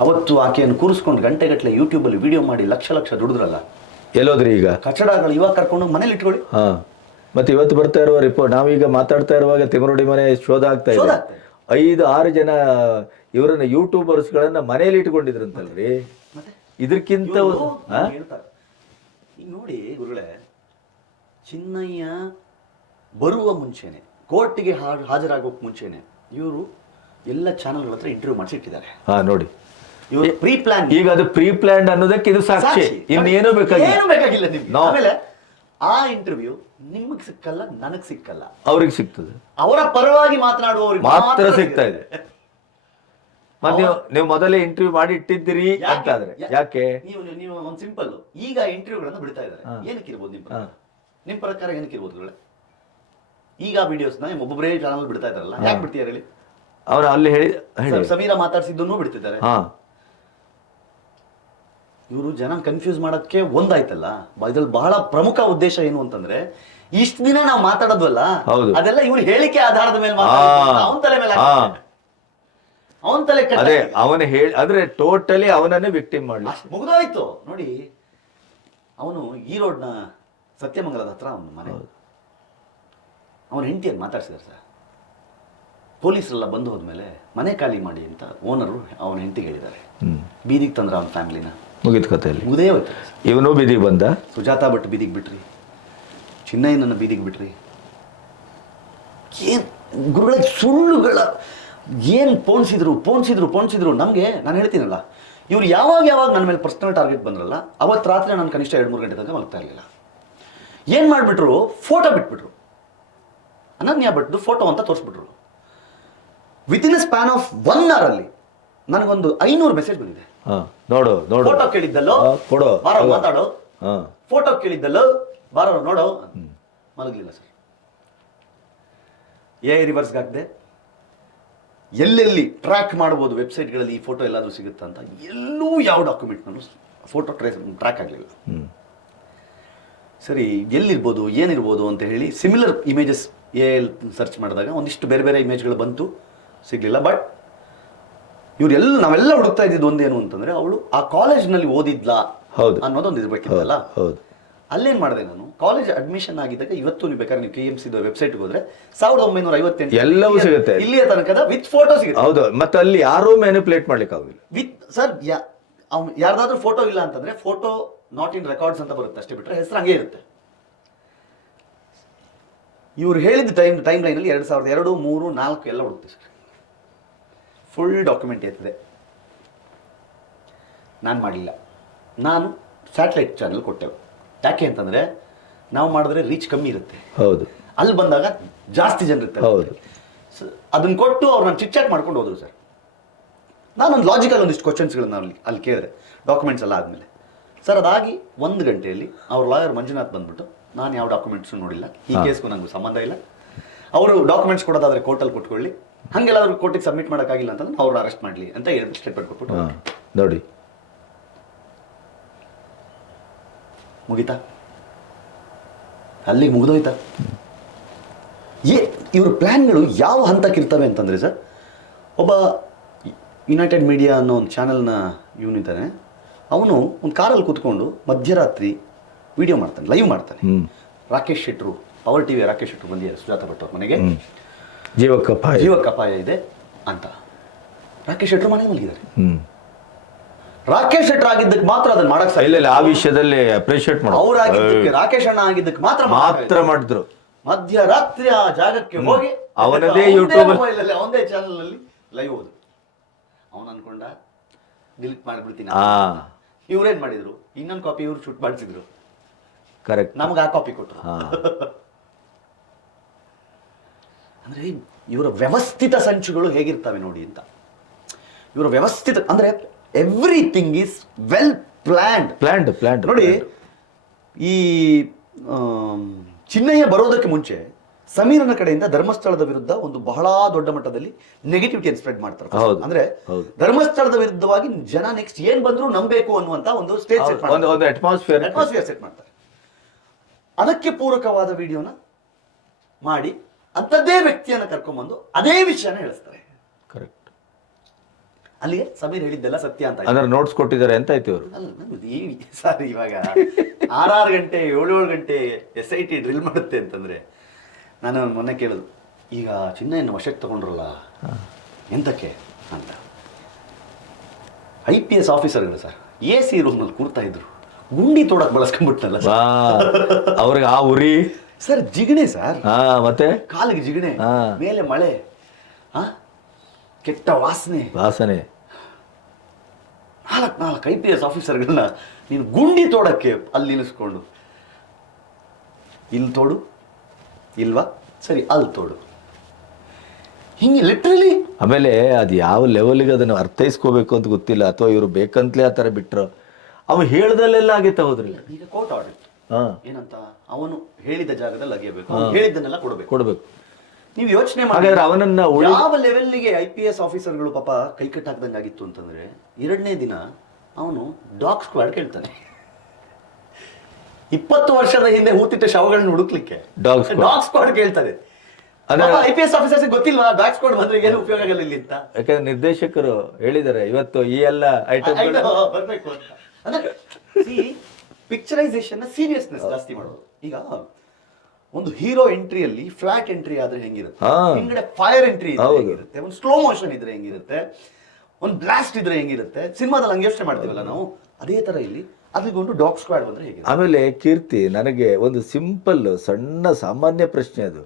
ಅವತ್ತು ಆಕೆಯನ್ನು ಕೂರಿಸ್ಕೊಂಡು ಗಂಟೆಗಟ್ಟಲೆ ಯೂಟ್ಯೂಬಲ್ಲಿ ವಿಡಿಯೋ ಮಾಡಿ ಲಕ್ಷ ಲಕ್ಷ ದುಡಿದ್ರಲ್ಲ. ಎಲ್ಲೋದ್ರಿ ಈಗ? ಕಚಡಗಳು ಇವಾಗ ಕರ್ಕೊಂಡು ಮನೇಲಿ ಇಟ್ಕೊಳ್ಳಿ. ಹಾಂ. ಮತ್ತೆ ಇವತ್ತು ಬರ್ತಾ ಇರುವ ರಿಪೋರ್ಟ್ ನಾವೀಗ ಮಾತಾಡ್ತಾ ಇರುವಾಗ ತಿಮರುಡಿ ಮನೆ ಶೋಧ ಆಗ್ತಾ ಶೋಧ ಇದೆ ಆಗ್ತಾ ಇದೆ. ಐದು ಆರು ಜನ ಇವರನ್ನ ಯೂಟ್ಯೂಬರ್ಸ್ಗಳನ್ನ ಮನೇಲಿ ಇಟ್ಕೊಂಡಿದ್ರಂತಲ್ರಿ? ಇದಕ್ಕಿಂತ ಹಾ? ಹೇಳ್ತಾರೆ. ಈಗ ನೋಡಿ ಗುರುಗಳೇ ಚಿನ್ನಯ್ಯ ಬರುವ ಮುಂಚೆನೆ ಕೋರ್ಟ್ಗೆ ಹಾಜರಾಗೋಕೆ ಮುಂಚೆನೆ ಇವರು ಎಲ್ಲ ಚಾನಲ್ಗಳ ಹತ್ರ ಇಂಟರ್ವ್ಯೂ ಮಾಡಿಸಿಟ್ಟಿದ್ದಾರೆ. ಹಾ ನೋಡಿ. ಇವರು ಪ್ರೀ ಪ್ಲಾನ್ ಈಗ ಅದು ಪ್ರೀ ಪ್ಲಾನ್ ಅನ್ನೋದಕ್ಕೆ ಇದು ಸಾಕ್ಷಿ. ಇನ್ನೇನು ಬೇಕಾಗಿಲ್ಲ. ಏನು ಬೇಕಾಗಿಲ್ಲ ನಿಮ್ಗೆ. No. ಆಮೇಲೆ ಆ ಇಂಟರ್ವ್ಯೂ ನಿಮಗೆ ಸಿಕ್ಕಲ್ಲ ನನಗೆ ಸಿಕ್ಕಲ್ಲ. ಅವ್ರಿಗೆ ಸಿಗ್ತದೆ. ಅವರ ಪರವಾಗಿ ಮಾತನಾಡುವವರಿಗೆ ಮಾತ್ರ ಸಿಗ್ತಾ ಇದೆ. ಮತ್ತೆ ನೀವು ನೀವು ಮೊದಲೇ ಇಂಟರ್ವ್ಯೂ ಮಾಡಿ ಇಟ್ಟಿದ್ದೀರಿ ಅಂತಾದ್ರೆ. ಯಾಕೆ? ನೀವು ನೀವು ಒಂದು ಸಿಂಪಲ್ ಈಗ ಇಂಟರ್ವ್ಯೂಗಳನ್ನ ಬಿಡ್ತಾ ಇದ್ದಾರೆ. ಏನಕ್ಕೆ ಇರ್ಬೋದು ನಿಮ್ಮ ಪ್ರಕಾರ? ನಿಮ್ ಪ್ರಕಾರ ಏನಕ್ಕೆ ಇರ್ಬೋದು ಗುರುಗಳೇ? ಈಗ ವಿಡಿಯೋಸ್ನ ಒಬ್ಬೊಬ್ಬರೇ ಚಾನಲ್ ಬಿಡ್ತಾ ಇದಾರಲ್ಲ ಯಾಕೆ ಬಿಡ್ತೀಯಾರ ಹೇಳಿ ಅವ್ರು ಅಲ್ಲಿ ಹೇಳಿ ಹೇಳಿ. ಸ- ಸಮೀರ ಮಾತಾಡ್ಸಿದ್ದನ್ನು ಬಿಡ್ತಿದ್ದಾರೆ. ಹಾ. ಇವರು ಜನ ಕನ್ಫ್ಯೂಸ್ ಮಾಡೋಕ್ಕೆ ಒಂದಾಯ್ತಲ್ಲ? ಬ- ಇದ್ರಲ್ಲಿ ಬಹಳ ಪ್ರಮುಖ ಉದ್ದೇಶ ಏನು ಅಂತಂದ್ರೆ ಇಷ್ಟ ದಿನ ನಾವು ಮಾತಾಡೋದ್ವಲ್ಲ ಹೌದು. ಅದೆಲ್ಲ ಇವ್ರು ಹೇಳಿಕೆ ಆಧಾರದ ಮೇಲೆ ಅವನ ತಲೆ ಮೇಲೆ ಹಾಕ್ತಾರೆ. ಅವನ ತಲೆ ಅದೇ. ಅವನು ಹೇಳಿ ಆದ್ರೆ ಟೋಟಲಿ ಅವನನ್ನೇ ವಿಕ್ಟಿಮ್ ಮಾಡ್ಲಿ ಅಷ್ಟ್ ಮುಗ್ದೋಯ್ತು. ನೋಡಿ ಅವನು ಈ ರೋಡ್ನ ಸತ್ಯಮಂಗಲದ ಹತ್ರ ಅವನ ಮನೆ. ಅವನ ಹೆಂಡತಿಯನ್ನು ಮಾತಾಡ್ಸಿದಾರೆ ಸರ್. ಪೊಲೀಸರೆಲ್ಲ ಬಂದು ಹೋದ್ಮೇಲೆ ಮನೆ ಖಾಲಿ ಮಾಡಿ ಅಂತ ಓನರು ಅವನ ಹೆಂಡತಿ ಹೇಳಿದ್ದಾರೆ. ಹ್ಮ್. ಬೀದಿಗೆ ತಂದ್ರ ಅವನ ಫ್ಯಾಮಿಲಿನ ಮುಗಿದ ಕಥೆಯಲ್ಲಿ ಮುಗ್ದೇ ಹೋಯ್ತು ಇವನು ಬೀದಿಗೆ ಬಂದ? ಸುಜಾತಾ ಭಟ್ ಬೀದಿಗೆ ಬಿಟ್ರಿ. ಚಿನ್ನಯ್ಯನನ್ನು ಬೀದಿಗೆ ಬಿಟ್ರಿ. ಏನ್ ಗುರುಗಳ ಸುಳ್ಳುಗಳ ಏನು ಪೋಣಿಸಿದ್ರು ಪೋಣಿಸಿದ್ರು ಪೋಣಿಸಿದ್ರು ನಮಗೆ ನಾನು ಹೇಳ್ತೀನಲ್ಲ. ಇವ್ರು ಯಾವಾಗ ಯಾವಾಗ ನನ್ನ ಮೇಲೆ ಪರ್ಸನಲ್ ಟಾರ್ಗೆಟ್ ಬಂದ್ರಲ್ಲ ಅವತ್ತು ರಾತ್ರಿ ನಾನು ಕನಿಷ್ಠ ಎರಡು ಮೂರು ಗಂಟೆ ತನಕ ಮಲಗ್ತಾ ಇರಲಿಲ್ಲ. ಏನು ಮಾಡಿಬಿಟ್ರು? ಫೋಟೋ ಬಿಟ್ಬಿಟ್ರು. ಅನನ್ಯ ಭಟ್ದು ಫೋಟೋ ಅಂತ ತೋರಿಸ್ಬಿಟ್ರು. Within a span of one ಅವರಲ್ಲಿ ನನಗೊಂದು ಐನೂರು ಮೆಸೇಜ್ ಬಂದಿದೆ. ನೋಡು ನೋಡು. ಫೋಟೋ ಕೇಳಿದ್ದಲ್ಲೋ? ಕೊಡು. ಬಾರೋ. ಮಾತಾಡು. ಫೋಟೋ ಕೇಳಿದ್ದಲ್ಲೋ? ಬಾರೋ ನೋಡು. ಮಲಗಲಿಲ್ಲ ಸರ್. ಎ ರಿವರ್ಸ್ಗೆ ಹಾಕಿದೆ ಎಲ್ಲೆಲ್ಲಿ ಟ್ರ್ಯಾಕ್ ಮಾಡ್ಬೋದು ವೆಬ್ಸೈಟ್ಗಳಲ್ಲಿ ಈ ಫೋಟೋ ಎಲ್ಲಾದರೂ ಸಿಗುತ್ತೆ ಅಂತ ಎಲ್ಲೂ ಯಾವ ಡಾಕ್ಯುಮೆಂಟ್ನೂ ಫೋಟೋ ಟ್ರೇಸ್ ಟ್ರ್ಯಾಕ್ ಆಗಲಿಲ್ಲ. ಸರಿ ಎಲ್ಲಿರ್ಬೋದು ಏನಿರ್ಬೋದು ಅಂತ ಹೇಳಿ similar images A L search ಮಾಡಿದಾಗ ಒಂದಿಷ್ಟು ಬೇರೆ ಬೇರೆ ಇಮೇಜ್ಗಳು ಬಂತು ಸಿಗಲಿಲ್ಲ. ಬಟ್ ಇವರೆಲ್ಲ ನಾವೆಲ್ಲ ಹುಡುಕ್ತಾ ಇದ್ದಿದ್ದು ಒಂದೇನು ಅಂತಂದರೆ ಅವಳು ಆ ಕಾಲೇಜ್ನಲ್ಲಿ ಓದಿದ್ಲಾ ಹೌದು. ಅನ್ನೋದೊಂದು ಇರಬೇಕಿತ್ತಲ್ಲ ಹೌದು. ಅಲ್ಲೇನ್ ಮಾಡಿದೆ ನಾನು? ಕಾಲೇಜ್ ಅಡ್ಮಿಷನ್ ಆಗಿದ್ದಾಗ ಇವತ್ತು ನೀವು ಬೇಕಾದ್ರೆ ನೀವು ಕೆ ಎಂ ಸಿ ವೆಬ್ಸೈಟ್ಗೆ ಹೋದ್ರೆ ಸಾವಿರದ ಒಂಬೈನೂರ ಐವತ್ತೆಂಟು ಎಲ್ಲವೂ ಸಿಗುತ್ತೆ. ಇಲ್ಲಿಯ ತನಕದ ವಿತ್ ಫೋಟೋ ಸಿಗುತ್ತೆ. ಹೌದು ಮತ್ತೆ ಅಲ್ಲಿ ಯಾರೂ ಮ್ಯಾನಿಪುಲೇಟ್ ಮಾಡ್ಲಿಕ್ಕೆ ಆಗೋದಿಲ್ಲ. ವಿತ್ ಸರ್ ಅವ್ನು ಯಾರ್ದಾದ್ರೂ ಫೋಟೋ ಇಲ್ಲ ಅಂತಂದ್ರೆ ಫೋಟೋ ನಾಟ್ ಇನ್ ರೆಕಾರ್ಡ್ಸ್ ಅಂತ ಬರುತ್ತೆ ಅಷ್ಟೇ ಬಿಟ್ರೆ ಹೆಸರು ಹಂಗೆ ಇರುತ್ತೆ. ಇವ್ರು ಹೇಳಿದ ಟೈಮ್ ಟೈಮ್ ಲೈನಲ್ಲಿ ಎರಡು ಸಾವಿರದ ಎರಡು ಮೂರು ನಾಲ್ಕು ಎಲ್ಲ ಹುಡುಕ್ತೀವಿ ಸರ್ ಫುಲ್ ಡಾಕ್ಯುಮೆಂಟ್ ಇರ್ತದೆ ನಾನು ಮಾಡಿಲ್ಲ. ನಾನು ಸ್ಯಾಟಲೈಟ್ ಚಾನಲ್ ಕೊಟ್ಟೆವು ಯಾಕೆ ಅಂತಂದ್ರೆ ನಾವು ಮಾಡಿದ್ರೆ ರೀಚ್ ಕಮ್ಮಿ ಇರುತ್ತೆ. ಹೌದು. ಅಲ್ಲಿ ಬಂದಾಗ ಜಾಸ್ತಿ ಜನ ಇರ್ತಾರೆ. ಹೌದು. ಸ- ಅದನ್ನ ಕೊಟ್ಟು ಅವ್ರನ್ನ ಚಿಟ್ ಚಾಟ್ ಮಾಡ್ಕೊಂಡು ಹೋದ್ರು ಸರ್. ನಾನೊಂದು ಲಾಜಿಕಲ್ ಒಂದಿಷ್ಟು ಕ್ವಶನ್ಸ್ಗಳನ್ನ ಅಲ್ಲಿ ಅಲ್ಲಿ ಕೇಳಿದೆ. ಡಾಕ್ಯುಮೆಂಟ್ಸ್ ಎಲ್ಲ ಆದಮೇಲೆ. ಸರ್ ಅದಾಗಿ ಒಂದು ಗಂಟೆಯಲ್ಲಿ ಅವ್ರ ಲಾಯರ್ ಮಂಜುನಾಥ್ ಬಂದ್ಬಿಟ್ಟು ನಾನು ಯಾವ ಡಾಕ್ಯುಮೆಂಟ್ಸ್ ನೋಡಿಲ್ಲ. ಈ ಕೇಸ್ಗೂ ನನಗೂ ಸಂಬಂಧ ಇಲ್ಲ. ಅವರು ಡಾಕ್ಯುಮೆಂಟ್ಸ್ ಕೊಡೋದಾದ್ರೆ ಕೋರ್ಟಲ್ಲಿ ಕೊಟ್ಕೊಳ್ಳಿ. ಹಂಗೆಲ್ಲಾದ್ರೂ ಕೋರ್ಟಿಗೆ ಸಬ್ಮಿಟ್ ಮಾಡೋಕ್ಕಾಗಿಲ್ಲ ಅಂತಂದ್ರೆ ಅವ್ರು ಅರೆಸ್ಟ್ ಮಾಡಲಿ ಅಂತ ಹೇಳಿ ಸ್ಟೇಟ್ಮೆಂಟ್ ಕೊಟ್ಬಿಟ್ಟು. ನೋಡಿ. ಮುಗೀತಾ? ಅಲ್ಲಿಗೆ ಮುಗಿದೋಯ್ತಾ? ಏ ಇವ್ರ ಪ್ಲ್ಯಾನ್ಗಳು ಯಾವ ಹಂತಕ್ಕೆ ಇರ್ತವೆ ಅಂತಂದರೆ ಸರ್ ಒಬ್ಬ ಯುನೈಟೆಡ್ ಮೀಡಿಯಾ ಅನ್ನೋ ಒಂದು ಚಾನಲ್ನ ಇವನಿದ್ದಾನೆ ಅವನು ಒಂದು ಕಾರಲ್ಲಿ ಕೂತ್ಕೊಂಡು ಮಧ್ಯರಾತ್ರಿ ವಿಡಿಯೋ ಮಾಡ್ತಾನೆ ಲೈವ್ ಮಾಡ್ತಾನೆ. ರಾಕೇಶ್ ಶೆಟ್ರು ಪವರ್ ಟಿ ವಿ ರಾಕೇಶ್ ಶೆಟ್ರು ಬಂದಿದ್ದಾರೆ ಸುಜಾತ ಭಟ್ ಅವ್ರ ಮನೆಗೆ. ಜೀವಕ್ಕಪಾಯ ಜೀವಕ್ಕಪ್ಪಾಯ ಇದೆ ಅಂತ. ರಾಕೇಶ್ ಶೆಟ್ರು ಮನೆ ಮಲಗಿದ್ದಾರೆ. ರಾಕೇಶ್ ಶೆಟ್ಟರ್ ಆಗಿದ್ದಕ್ಕೆ ಮಾತ್ರ ಅದನ್ನ ಮಾಡಕ್ ಸಾಧ್ಯ ಇಲ್ಲ ಇಲ್ಲ ಆ ವಿಷಯದಲ್ಲಿ ಅಪ್ರಿಶಿಯೇಟ್ ಮಾಡು ಅವ್ರಾಗಿದ್ದಕ್ಕೆ ರಾಕೇಶ್ ಅಣ್ಣ ಆಗಿದ್ದಕ್ಕೆ ಮಾತ್ರ ಮಾತ್ರ ಮಾಡಿದ್ರು. ಮಧ್ಯರಾತ್ರಿ ಆ ಜಾಗಕ್ಕೆ ಹೋಗಿ ಅವನದೇ ಯೂಟ್ಯೂಬ್ ಅಲ್ಲಿ- ಅವನದೇ ಚಾನಲ್ ಅಲ್ಲಿ ಲೈವ್ ಹೋದ್ರು ಅವನು ಅನ್ಕೊಂಡ ಡಿಲೀಟ್ ಮಾಡ್ಬಿಡ್ತೀನಿ ಇವ್ರೇನ್ ಮಾಡಿದ್ರು? ಇನ್ನೊಂದು ಕಾಪಿ ಇವ್ರು ಶೂಟ್ ಮಾಡಿಸಿದ್ರು. ಕರೆಕ್ಟ್ ನಮ್ಗೆ ಆ ಕಾಪಿ ಕೊಟ್ಟರು ಅಂದ್ರೆ ಇವರ ವ್ಯವಸ್ಥಿತ ಸಂಚುಗಳು ಹೇಗಿರ್ತವೆ ನೋಡಿ ಅಂತ. ಇವರ ವ್ಯವಸ್ಥಿತ ಅಂದ್ರೆ everything is well planned planned planned ನೋಡಿ ಈ ಚಿನ್ನಯ್ಯ ಬರೋದಕ್ಕೆ ಮುಂಚೆ ಸಮೀರನ ಕಡೆಯಿಂದ ಧರ್ಮಸ್ಥಳದ ವಿರುದ್ಧ ಒಂದು ಬಹಳ ದೊಡ್ಡ ಮಟ್ಟದಲ್ಲಿ ನೆಗೆಟಿವಿಟಿಯನ್ನು ಸ್ಪ್ರೆಡ್ ಮಾಡ್ತಾರೆ ಅಂದ್ರೆ ಧರ್ಮಸ್ಥಳದ ವಿರುದ್ಧವಾಗಿ ಜನ ನೆಕ್ಸ್ಟ್ ಏನ್ ಬಂದ್ರು ನಂಬಬೇಕು ಅನ್ನುವಂತ ಒಂದು ಸ್ಟೇಜ್ ಸೆಟ್ ಒಂದು ಅಟ್ಮಾಸ್ಫಿಯರ್ ಅಟ್ಮಾಸ್ಫಿಯರ್ ಸೆಟ್ ಮಾಡ್ತಾರೆ. ಅದಕ್ಕೆ ಪೂರಕವಾದ ವಿಡಿಯೋನ ಮಾಡಿ ಅಂಥದ್ದೇ ವ್ಯಕ್ತಿಯನ್ನ ಕರ್ಕೊಂಡ್ಬಂದು ಅದೇ ವಿಷಯನ ಹೇಳಿಸ್ತಾರೆ. ಅಲ್ಲಿಗೆ ಸಮೀರ್ ಹೇಳಿದ್ದೆಲ್ಲ ಸತ್ಯ ಅಂತ. ಅಂದ್ರೆ ನೋಟ್ಸ್ ಕೊಟ್ಟಿದ್ದಾರೆ ಅಂತ ಆಯ್ತು ಇವರು. ಅಲ್ಲ ನಮ್ದು ಈ ಸರ್ ಇವಾಗ ಆರಾರು ಗಂಟೆ ಏಳು ಏಳು ಗಂಟೆ ಎಸ್ ಐ ಟಿ ಡ್ರಿಲ್ ಮಾಡುತ್ತೆ ಅಂತಂದ್ರೆ ನಾನು ಮೊನ್ನೆ ಕೇಳಿದ್ರು ಈಗ ಚಿನ್ನ ವಶಕ್ಕೆ ತಗೊಂಡ್ರಲ್ಲ ಎಂತಕ್ಕೆ ಅಂತ. ಐ ಪಿ ಎಸ್ ಆಫೀಸರ್ಗಳು ಸರ್ ಎ ಸಿ ರೂಮ್ನಲ್ಲಿ ಕೂರ್ತಾ ಇದ್ರು. ಗುಂಡಿ ತೋಡಕ್ ಬಳಸ್ಕೊಂಡ್ಬಿಟ್ಟಲ್ಲ ಅವ್ರಿಗೆ ಆ ಉರಿ. ಸರ್ ಜಿಗಣೆ ಸರ್. ಹಾ ಮತ್ತೆ? ಕಾಲಿಗೆ ಜಿಗಣೆ ಮೇಲೆ ಮಳೆ. ಆ? ಕೆಟ್ಟ ವಾಸನೆ. ವಾಸನೆ. ನಾಲ್ಕು ನಾಲ್ಕು ಐ ಪಿ ಎಸ್ ಆಫೀಸರ್ಗಳನ್ನ ನೀನು ಗುಂಡಿ ತೋಡಕ್ಕೆ ಅಲ್ಲಿ ನಿಲ್ಲಿಸ್ಕೊಂಡು. ಇಲ್ಲಿ ತೋಡು ಇಲ್ವಾ? ಸರಿ ಅಲ್ಲಿ ತೋಡು. ಹಿಂಗೆ ಲಿಟ್ರಲಿ ಆಮೇಲೆ ಅದು ಯಾವ ಲೆವೆಲ್ಗೆ ಅದನ್ನು ಅರ್ಥೈಸ್ಕೋಬೇಕು ಅಂತ ಗೊತ್ತಿಲ್ಲ ಅಥವಾ ಇವರು ಬೇಕಂತಲೇ ಆ ಥರ ಬಿಟ್ಟರು ಅವ ಹೇಳ್ದಲ್ಲೆಲ್ಲ ಆಗೈತೆ ಹೋದ್ರಿ ಈಗ ಕೋರ್ಟ್ ಆರ್ಡರ್ ಹಾಂ. ಏನಂತ? ಅವನು ಹೇಳಿದ ಜಾಗದಲ್ಲಿ ಅಗೆಯಬೇಕು. ಅವನು ಹೇಳಿದ್ದನ್ನೆಲ್ಲ ಕೊಡಬೇಕು. ಕೊಡ್ಬೇಕು. ನೀವು ಯೋಚನೆ ಮಾಡಿದ್ರೆ ಅವನನ್ನ ಯಾವ ಲೆವೆಲ್ಗೆ ಐ ಪಿ ಎಸ್ ಆಫೀಸರ್ಗಳು ಪಾಪ ಕೈ ಕಟ್ಟಾಕ್ದಂಗೆ ಆಗಿತ್ತು ಅಂತಂದ್ರೆ ಎರಡನೇ ದಿನ ಅವನು ಡಾಗ್ ಸ್ಕ್ವಾಡ್ ಕೇಳ್ತಾನೆ. ಇಪ್ಪತ್ತು ವರ್ಷದ ಹಿಂದೆ ಹೂತಿಟ್ಟ ಶವಗಳನ್ನ ಹುಡುಕ್ಲಿಕ್ಕೆ. ಡಾಗ್ ಸ್ಕ್ವಾಡ್ ಕೇಳ್ತಾರೆ ಐ ಪಿ ಎಸ್ ಆಫೀಸರ್ಸ್ ಗೊತ್ತಿಲ್ವಾ ಡಾಗ್ ಸ್ಕ್ವಾಡ್ ಬಂದ್ರೆ ಏನು ಉಪಯೋಗ ಆಗಲ್ಲ ಇಲ್ಲಿ ಅಂತ? ಯಾಕಂದ್ರೆ ನಿರ್ದೇಶಕರು ಹೇಳಿದ್ದಾರೆ ಇವತ್ತು ಈ ಎಲ್ಲ ಐಟಮ್ ಬರ್ಬೇಕು ಅಂತ. ಅಂದ್ರೆ ಪಿಕ್ಚರೈಸೇಷನ್ ಸೀರಿಯಸ್ನೆಸ್ ಜಾಸ್ತಿ ಮಾಡೋದು. ಈಗ ಒಂದು ಹೀರೋ ಎಂಟ್ರಿಯಲ್ಲಿ ಫ್ಲಾಟ್ ಎಂಟ್ರಿ ಆದ್ರೆ ಹೆಂಗಿರುತ್ತೆ. ಹಿಂಗಡೆ ಫೈರ್ ಎಂಟ್ರಿ ಇದ್ರೆ. ಹೆಂಗಿರುತ್ತೆ? ಒಂದು ಸ್ಲೋ ಮೋಷನ್ ಇದ್ರೆ ಹೆಂಗಿರುತ್ತೆ? ಒಂದು ಬ್ಲಾಸ್ಟ್ ಇದ್ರೆ ಹೆಂಗಿರುತ್ತೆ? ಸಿನಿಮಾದಲ್ಲಿ ಹಂಗೆ ಯೋಚನೆ ಮಾಡ್ತೀವಲ್ಲ ನಾವು? ಅದೇ ತರ ಇಲ್ಲಿ ಅದಕ್ಕೊಂದು ಡಾಗ್ ಸ್ಕ್ವಾಡ್ ಬಂದ್ರೆ ಹೇಗೆ ಆಮೇಲೆ ಕೀರ್ತಿ ನನಗೆ ಒಂದು ಸಿಂಪಲ್ ಸಣ್ಣ ಸಾಮಾನ್ಯ ಪ್ರಶ್ನೆ ಅದು.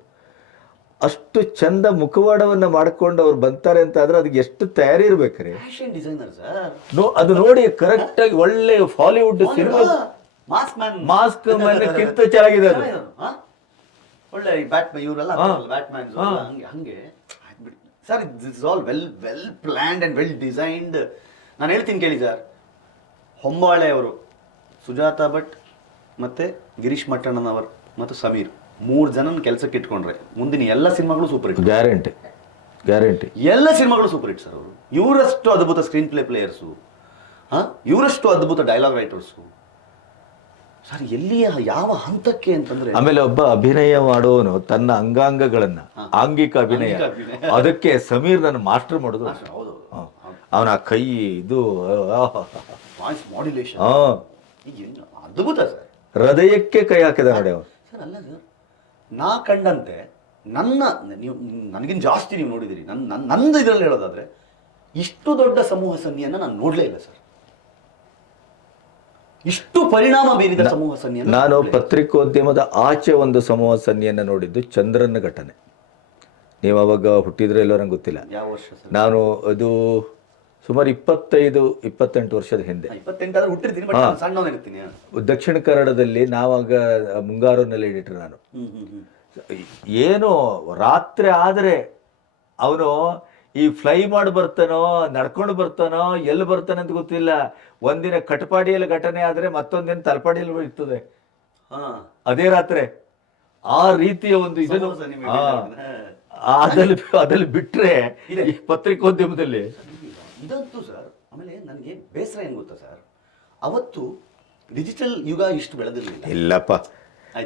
ಅಷ್ಟು ಚಂದ ಮುಖವಾಡವನ್ನ ಮಾಡ್ಕೊಂಡು ಅವ್ರು ಬಂತಾರೆ ಅಂತ ಆದ್ರೆ ಅದಕ್ಕೆ ಎಷ್ಟು ತಯಾರಿ ಇರ್ಬೇಕ್ರಿ? ಫ್ಯಾಷನ್ ಡಿಸೈನರ್ ಸರ್ ನೋ ಅದು ನೋಡಿ ಕರೆಕ್ಟ್ ಆಗಿ ಒಳ್ಳೆ Hollywood cinema mask man mask ಕಿಂತ ಚೆನ್ನಾಗಿದೆ ಅದು. ಒಳ್ಳೆ ಬ್ಯಾಟ್ ಇವರೆಲ್ಲ ಹಾ. ಬ್ಯಾಟ್ ಮ್ಯಾನ್ ಹಾ. ಹಂಗೆ ಹಂಗೆ. Sir this is all well well planned and well designed ನಾನು ಹೇಳ್ತೀನಿ ಕೇಳಿ ಸರ್. ಹೊಂಬಾಳೆ ಅವರು ಸುಜಾತ ಭಟ್ ಮತ್ತು ಗಿರೀಶ್ ಮಟ್ಟಣ್ಣನವರ್ ಮತ್ತು ಸಮೀರ್. ಮೂರು ಜನನ ಕೆಲಸಕ್ಕೆ ಇಟ್ಕೊಂಡ್ರೆ. ಮುಂದಿನ ಎಲ್ಲ ಸಿನಿಮಾಗಳು ಸೂಪರ್ ಹಿಟ್ ಗ್ಯಾರಂಟಿ ಗ್ಯಾರಂಟಿ ಎಲ್ಲ ಸಿನಿಮಾಗಳು ಸೂಪರ್ ಹಿಟ್ ಸರ್ ಅವರು. ಇವರಷ್ಟು ಅದ್ಭುತ ಸ್ಕ್ರೀನ್ ಪ್ಲೇ ಪ್ಲೇಯರ್ಸು ಹಾಂ? ಇವರಷ್ಟು ಅದ್ಭುತ ಡೈಲಾಗ್ ರೈಟರ್ಸು ಸರ್ ಎಲ್ಲಿಯ ಯಾವ ಹಂತಕ್ಕೆ ಅಂತಂದ್ರೆ ಆಮೇಲೆ ಒಬ್ಬ ಅಭಿನಯ ಮಾಡೋನು ತನ್ನ ಅಂಗಾಂಗಗಳನ್ನ ಆಂಗಿಕ ಅಭಿನಯ. ಅದಕ್ಕೆ ಸಮೀರ್ ನನ್ನ ಮಾಸ್ಟರ್ ಮಾಡುದು. ಹೌದು ಅವನ ಕೈ ಇದು. ವಾಯ್ಸ್ ಮಾಡ್ಯುಲೇಷನ್ ಅದ್ಭುತ ಸರ್. ಹೃದಯಕ್ಕೆ ಕೈ ಹಾಕಿದ ನೋಡಿ ಅವನು. ಸರ್ ಅಲ್ಲ ಸರ್ ನಾ ಕಂಡಂತೆ ನನ್ನ ನೀವು ನನಗಿನ್ ಜಾಸ್ತಿ ನೀವು ನೋಡಿದಿರಿ. ನನ್ನ ನನ್ನ ನಂದು ಇದರಲ್ಲಿ ಹೇಳೋದಾದ್ರೆ ಇಷ್ಟು ದೊಡ್ಡ ಸಮೂಹ ಸನ್ನಿಯನ್ನು ನಾನು ನೋಡಲೇ ಇಲ್ಲ ಸರ್. ಇಷ್ಟು ಪರಿಣಾಮ ಬೀರಿದ ಸಮೂಹ ನಾನು ಪತ್ರಿಕೋದ್ಯಮದ ಆಚೆ ಒಂದು ಸಮೂಹ ಸನ್ನಿಯನ್ನು ನೋಡಿದ್ದು ಚಂದ್ರನ ಘಟನೆ. ನೀವು ಅವಾಗ ಹುಟ್ಟಿದ್ರೆ ಎಲ್ಲೋ ನಂಗೆ ಗೊತ್ತಿಲ್ಲ. ಯಾವ ವರ್ಷ ಸರ್? ನಾನು ಅದು ಸುಮಾರು ಇಪ್ಪತ್ತೈದು ಇಪ್ಪತ್ತೆಂಟು ವರ್ಷದ ಹಿಂದೆ. ಇಪ್ಪತ್ತೆಂಟಾದ್ರೆ ಹುಟ್ಟಿರ್ತೀನಿ ಬಟ್ ನಾನು ಸಣ್ಣವನಿರ್ತೀನಿ ದಕ್ಷಿಣ ಕನ್ನಡದಲ್ಲಿ ನಾವಾಗ ಮುಂಗಾರುನಲ್ಲಿ ಎಡಿಟರ್ ನಾನು. ಹ್ಮ್ ಹ್ಮ್ ಹ್ಮ್. ಏನು ರಾತ್ರಿ ಆದರೆ ಅವನು ಈ ಫ್ಲೈ ಮಾಡಿ ಬರ್ತಾನೋ ನಡ್ಕೊಂಡು ಬರ್ತಾನೋ ಎಲ್ಲಿ ಬರ್ತಾನೆ ಅಂತ ಗೊತ್ತಿಲ್ಲ. ಒಂದಿನ ಕಟಪಾಡಿಯಲ್ಲಿ ಘಟನೆ ಆದರೆ ಮತ್ತೊಂದಿನ ತಲಪಾಡಿಯಲ್ಲಿ ಇರ್ತದೆ. ಹಾ. ಅದೇ ರಾತ್ರಿ ಆ ರೀತಿಯ ಒಂದು ಇದನ್ನು ಅದಲ್ಲಿ ಅದಲ್ಲಿ ಬಿಟ್ರೆ ಪತ್ರಿಕೋದ್ಯಮದಲ್ಲಿ ಇದಂತೂ ಸರ್ ಆಮೇಲೆ ನನಗೆ ಬೇಸರ ಏನು ಗೊತ್ತಾ ಸರ್? ಅವತ್ತು ಡಿಜಿಟಲ್ ಯುಗ ಇಷ್ಟು ಬೆಳೆದಿರಲಿಲ್ಲ. ಇಲ್ಲಪ್ಪ?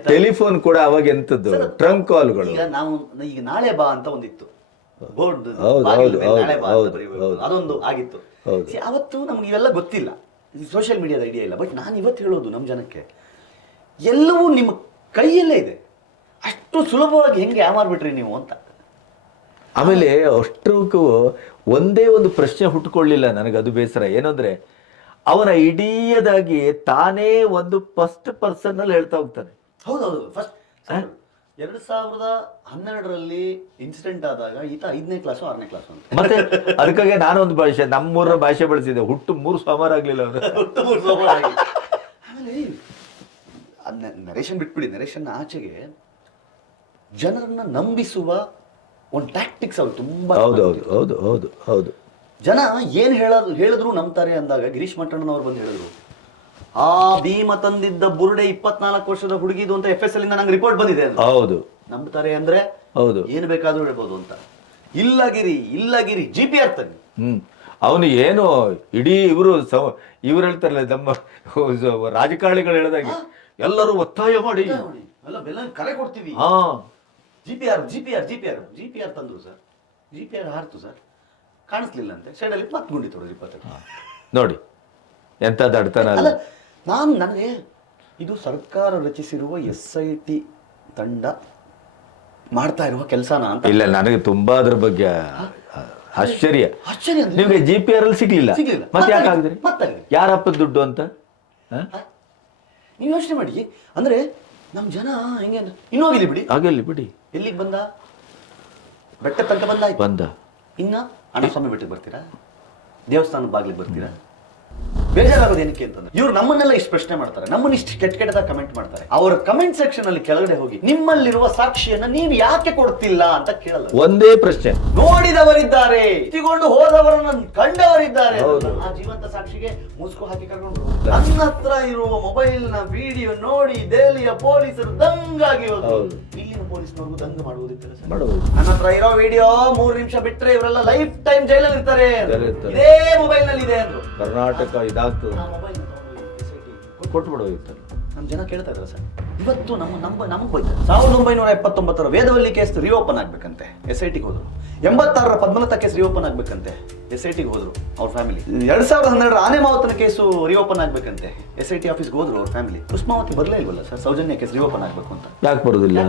ಟೆಲಿಫೋನ್ ಕೂಡ ಅವಾಗ ಎಂತದ್ದು? ಟ್ರಂಕ್ ಕಾಲ್ಗಳು. ಈಗ ನಾವು ಈಗ ನಾಳೆ ಬಾ ಅಂತ ಒಂದಿತ್ತು. ಬೋರ್ಡ್ ಹೌದು. ಅದೊಂದು ಆಗಿತ್ತು. ಅವತ್ತು ನಮ್ಗೆ ಇವೆಲ್ಲ ಗೊತ್ತಿಲ್ಲ. ಸೋಷಿಯಲ್ ಮೀಡಿಯಾದ ಐಡಿಯಾ ಇಲ್ಲ. ಬಟ್ ನಾನು ಇವತ್ತು ಹೇಳೋದು ನಮ್ಮ ಜನಕ್ಕೆ ಎಲ್ಲವೂ ನಿಮ್ಮ ಕೈಯಲ್ಲೇ ಇದೆ. ಅಷ್ಟು ಸುಲಭವಾಗಿ ಹೆಂಗೆ ಯಾಮಾರ್ಬಿಟ್ರಿ ನೀವು ಅಂತ. ಆಮೇಲೆ ಅಷ್ಟಕ್ಕೂ ಒಂದೇ ಒಂದು ಪ್ರಶ್ನೆ ಹುಟ್ಟುಕೊಳ್ಳಿಲ್ಲ ನನಗೆ ಅದು ಬೇಸರ. ಏನಂದ್ರೆ ಅವನ ಇಡೀದಾಗಿ ತಾನೇ ಒಂದು ಫಸ್ಟ್ ಪರ್ಸನ್ ಅಲ್ಲಿ ಹೇಳ್ತಾ ಹೋಗ್ತಾನೆ. ಹೌದೌದು ಫಸ್ಟ್ ಎರಡು ಸಾವಿರದ ಹನ್ನೆರಡರಲ್ಲಿ ಇನ್ಸಿಡೆಂಟ್ ಆದಾಗ ಈತ ಐದನೇ ಕ್ಲಾಸು ಆರನೇ ಕ್ಲಾಸು ಅಂತ. ಮತ್ತೆ ಅದಕ್ಕಾಗಿ ನಾನೊಂದು ಭಾಷೆ ನಮ್ಮೂರ ಭಾಷೆ ಬಳಸಿದೆ ಹುಟ್ಟು ಮೂರು ಸೋಮವಾರ ಆಗ್ಲಿಲ್ಲ ಅವನು ಆಮೇಲೆ ಅದನ್ನ ನರೇಶನ್ ಬಿಟ್ಬಿಡಿ. ನರೇಶನ್ ಆಚೆಗೆ ಜನರನ್ನ ನಂಬಿಸುವ ಒಂದು ಟ್ಯಾಕ್ಟಿಕ್ಸ್ ಅವ್ರು ತುಂಬಾ ಹೌದು ಹೌದು ಹೌದು ಹೌದು ಹೌದು. ಜನ ಏನ್ ಹೇಳೋದು ಹೇಳಿದ್ರು ನಂಬ್ತಾರೆ ಅಂದಾಗ ಗಿರೀಶ್ ಮಟ್ಟಣ್ಣನವ್ರು ಬಂದು ಹೇಳಿದ್ರು ಆ ಭೀಮ ತಂದಿದ್ದ ಬುರುಡೆ ಇಪ್ಪತ್ನಾಲ್ಕು ವರ್ಷದ ಹುಡುಗಿದು ಅಂತ ಎಫ್ ಎಸ್ ಎಲ್ ಇಂದ ನಂಗೆ ರಿಪೋರ್ಟ್ ಬಂದಿದೆ ಅಂತ ಹೌದು. ನಂಬ್ತಾರೆ ಅಂದ್ರೆ ಹೌದು. ಏನು ಬೇಕಾದ್ರೂ ಹೇಳ್ಬೋದು ಅಂತ. ಇಲ್ಲ ಗಿರಿ ಇಲ್ಲ ಗಿರಿ ಜಿ ಪಿ ಆರ್ ತನ್ನಿ ಹ್ಮ್. ಅವನು ಏನು ಇಡೀ ಇವರು ಇವ್ರು ಹೇಳ್ತಾರಲ್ಲ ನಮ್ಮ ರಾಜಕಾರಣಿಗಳು ಹೇಳಿದಾಗೆ ಎಲ್ಲರೂ ಒತ್ತಾಯ ಮಾಡಿ. ಎಲ್ಲ ಬೆಲ್ಲ ಕರೆ ಕೊಡ್ತೀವಿ. ಹಾ. G P R G P R G P R G P R ತಂದ್ರು ಸರ್. ಜಿ ಪಿ ಆರ್ ಹಾರ್ತು ಸರ್. ಕಾಣಿಸ್ಲಿಲ್ಲ ಅಂತೆ. ಸೈಡಲ್ಲಿ ಮತ್ತೆ ಗುಂಡಿ ತೊಡೋದು ಇಪ್ಪತ್ತು ನೋಡಿ ಎಂತ ದಡ್ತನ ಅಲ್ಲ ಅಲ್ಲ ನಾನು ನನಗೆ ಇದು ಸರ್ಕಾರ ರಚಿಸಿರುವ ಎಸ್ ಐ ಟಿ ತಂಡ ಮಾಡ್ತಾ ಇರುವ ಕೆಲಸನ ಅಂತ. ಇಲ್ಲ ನನಗೆ ತುಂಬಾ ಅದ್ರ ಬಗ್ಗೆ ಆಶ್ಚರ್ಯ. ಆಶ್ಚರ್ಯ ಅಂದ್ರೆ? ನಿಮಗೆ ಜಿ ಪಿ ಆರ್ ಅಲ್ಲಿ ಸಿಗ್ಲಿಲ್ಲ? ಸಿಗ್ಲಿಲ್ಲ. ಮತ್ತೆ ಯಾಕೆ ಮತ್ತಾಗಿದೆ, ಆಗಿದ್ರಿ ಮತ್ತಾಗಿದೆ. ಯಾರಪ್ಪ ದುಡ್ಡು ಅಂತ? ಹ? ನೀವು ಯೋಚನೆ ಮಾಡಿ. ಅಂದ್ರೆ ನಮ್ಮ ಜನ ಹೆಂಗೆ ಅಂದ್ರೆ- ಇನ್ನೂ ಹೋಗಿಲಿ ಬಿಡಿ. ಆಗಲಿ ಬಿಡಿ. ಎಲ್ಲಿಗೆ ಬಂದ? ಬೆಟ್ಟ ತನಕ ಬಂದಾಯ್ತು ಬಂದ. ಇನ್ನ ಅಣ್ಣಸ್ವಾಮಿ ಬೆಟ್ಟಕ್ಕೆ ಬರ್ತೀರಾ? ದೇವಸ್ಥಾನದ ಬಾಗ್ಲಿಗೆ ಬರ್ತೀರಾ? ಬೇಜಾರಾಗೋದು ಏನಕ್ಕೆ ಅಂತಂದ್ರೆ ಇವ್ರು ನಮ್ಮನ್ನೆಲ್ಲ ಇಷ್ಟು ಪ್ರಶ್ನೆ ಮಾಡ್ತಾರೆ ನಮ್ಮನ್ನ ಇಷ್ಟು ಕೆಟ್ಟ ಕೆಟ್ಟದ ಕಮೆಂಟ್ ಮಾಡ್ತಾರೆ. ಅವರ ಕಮೆಂಟ್ ಸೆಕ್ಷನ್ ಅಲ್ಲಿ ಕೆಳಗಡೆ ಹೋಗಿ ನಿಮ್ಮಲ್ಲಿರುವ ಸಾಕ್ಷಿಯನ್ನ ನೀವು ಯಾಕೆ ಕೊಡ್ತಿಲ್ಲ ಅಂತ ಕೇಳಲ್ಲ. ಒಂದೇ ಪ್ರಶ್ನೆ. ನೋಡಿದವರಿದ್ದಾರೆ ತಿಗೊಂಡು ಹೋದವರನ್ನ ಕಂಡವರಿದ್ದಾರೆ. ಆ ಜೀವಂತ ಸಾಕ್ಷಿಗೆ ಮುಸ್ಕು ಹಾಕಿ ಕರ್ಕೊಂಡು. ನನ್ನ ಹತ್ರ ಇರುವ ಮೊಬೈಲ್ನ ವಿಡಿಯೋ ನೋಡಿ ದೆಹಲಿಯ ಪೊಲೀಸರು ದಂಗಾಗಿ ಹೋದ್ರು. ಹೌದು. ಇಲ್ಲಿನ ಪೊಲೀಸ್ನವ್ರಿಗೂ ದಂಗ ಮಾಡುವುದಿಲ್ಲ ನನ್ನ ಹತ್ರ ಇರೋ ವಿಡಿಯೋ ಮೂರು ನಿಮಿಷ ಬಿಟ್ರೆ ಇವರೆಲ್ಲ ಲೈಫ್ ಟೈಮ್ ಜೈಲಲ್ಲಿ ಇರ್ತಾರೆ. ಇದೇ ಮೊಬೈಲ್ನಲ್ಲಿ ಇದೆ ಅಂದ್ರು. ಕರ್ನಾಟಕ ಇದಾಗ್ತದೆ ಆ ಮೊಬೈಲ್ ಕೊಟ್ಬಿಡೋಗಿತ್ತು ನಮ್ಮ ಜನ ಕೇಳ್ತಾ ಇದ್ದಾರೆ ಸರ್. ಇವತ್ತು ನಮ್ಮ ನಮ್ಮ ನಮಗೆ ಹೋಯ್ತು. ಸಾವಿರದ ಒಂಬೈನೂರ ಎಪ್ಪತ್ತೊಂಬತ್ತರ ವೇದವಲ್ಲಿ ಕೇಸ್ ರಿಓಪನ್ ಆಗ್ಬೇಕಂತೆ. ಎಸ್ ಐ ಟಿಗೆ ಹೋದರು. ಎಂಬತ್ತಾರರ ಪದ್ಮಲತಾ ಕೇಸ್ ರಿಓಪನ್ ಆಗ್ಬೇಕಂತೆ. ಎಸ್ ಐ ಟಿಗೆ ಹೋದರು ಅವ್ರ ಫ್ಯಾಮಿಲಿ ಎರಡು ಸಾವಿರದ ಹನ್ನೆರಡರ ಆನೆ ಮಾವತನ ಕೇಸು ರಿಓಪನ್ ಆಗ್ಬೇಕಂತೆ. ಎಸ್ ಐ ಟಿ ಆಫೀಸ್ಗೆ ಹೋದರು ಅವ್ರ ಫ್ಯಾಮಿಲಿ ಉಸ್ಮಾವತಿ ಬರಲೇ ಇಲ್ವಲ್ಲ ಸರ್? ಸೌಜನ್ಯ ಕೇಸ್ ರಿಓಪನ್ ಆಗಬೇಕು ಅಂತ. ಯಾಕೆ ಬರೋದಿಲ್ಲ?